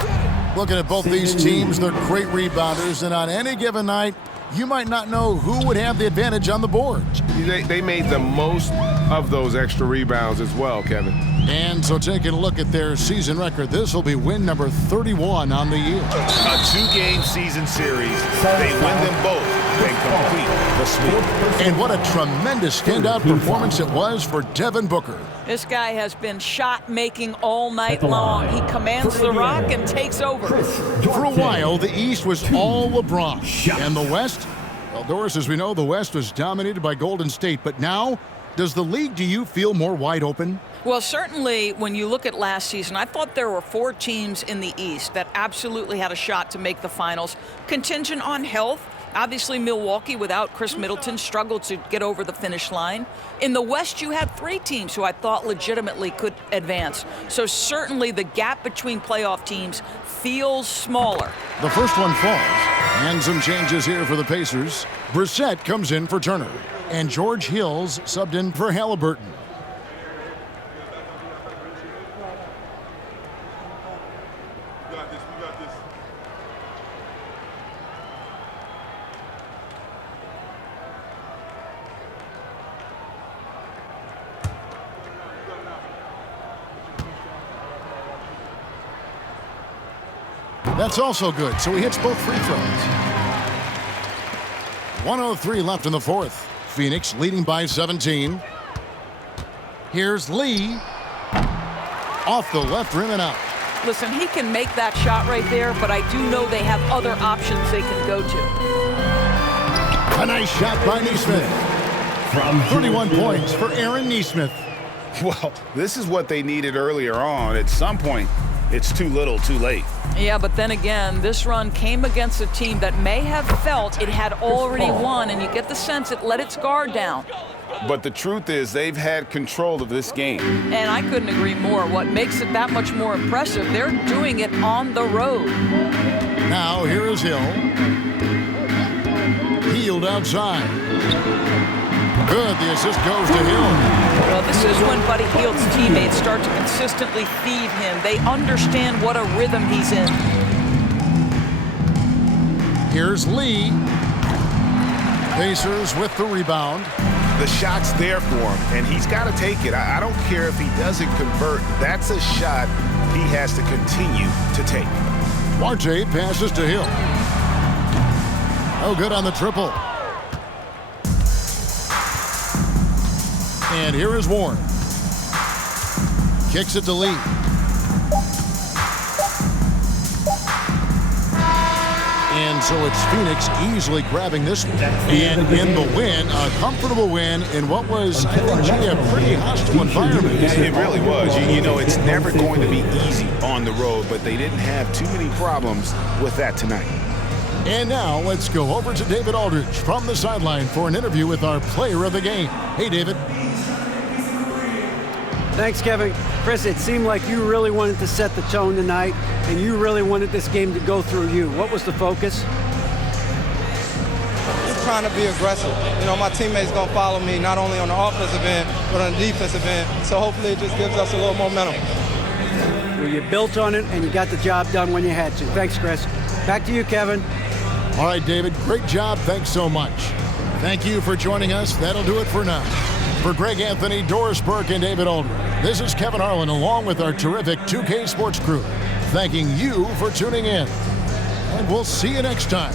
Looking at both these teams, they're great rebounders, and on any given night, you might not know who would have the advantage on the boards. They made the most of those extra rebounds as well, Kevin. And so taking a look at their season record, this will be win number 31 on the year. A two-game season series. They win them both and complete the sweep. And what a tremendous standout performance it was for Devin Booker. This guy has been shot-making all night long. He commands the rock and takes over. For a while, the East was all LeBron. And the West? Well, Doris, as we know, the West was dominated by Golden State. But now, does the league, do you feel more wide open? Well, certainly when you look at last season, I thought there were 4 teams in the East that absolutely had a shot to make the finals. Contingent on health. Obviously, Milwaukee, without Chris Middleton, struggled to get over the finish line. In the West, you had 3 teams who I thought legitimately could advance. So certainly the gap between playoff teams feels smaller. The first one falls. And some changes here for the Pacers. Brissett comes in for Turner. And George Hill's subbed in for Halliburton. That's also good, so he hits both free throws. 1:03 left in the fourth. Phoenix leading by 17. Here's Lee. Off the left rim and out. Listen, he can make that shot right there, but I do know they have other options they can go to. A nice shot by Neesmith. From 31 points for Aaron Neesmith. Well, this is what they needed earlier on. At some point, it's too little, too late. Yeah, but then again, this run came against a team that may have felt it had already won, and you get the sense it let its guard down. But the truth is they've had control of this game. And I couldn't agree more. What makes it that much more impressive, they're doing it on the road. Now here is Hill. Healed outside. Good, the assist goes to Hill. Well, this is when Buddy Hield's teammates start to consistently feed him. They understand what a rhythm he's in. Here's Lee. Pacers with the rebound. The shot's there for him, and he's got to take it. I don't care if he doesn't convert. That's a shot he has to continue to take. Duarte passes to Hill. Oh, good on the triple. And here is Warren. Kicks it to Lee. And so it's Phoenix easily grabbing this one. And in the win, a comfortable win in what was, I think, a pretty hostile environment. It really was. You know, it's never going to be easy on the road, but they didn't have too many problems with that tonight. And now let's go over to David Aldridge from the sideline for an interview with our player of the game. Hey, David. Thanks, Kevin. Chris, it seemed like you really wanted to set the tone tonight, and you really wanted this game to go through you. What was the focus? Just trying to be aggressive. You know, my teammates going to follow me not only on the offensive end, but on the defensive end. So hopefully it just gives us a little momentum. Well, you built on it, and you got the job done when you had to. Thanks, Chris. Back to you, Kevin. All right, David, great job. Thanks so much. Thank you for joining us. That'll do it for now. For Greg Anthony, Doris Burke, and David Aldridge, this is Kevin Harlan along with our terrific 2K Sports crew, thanking you for tuning in. And we'll see you next time.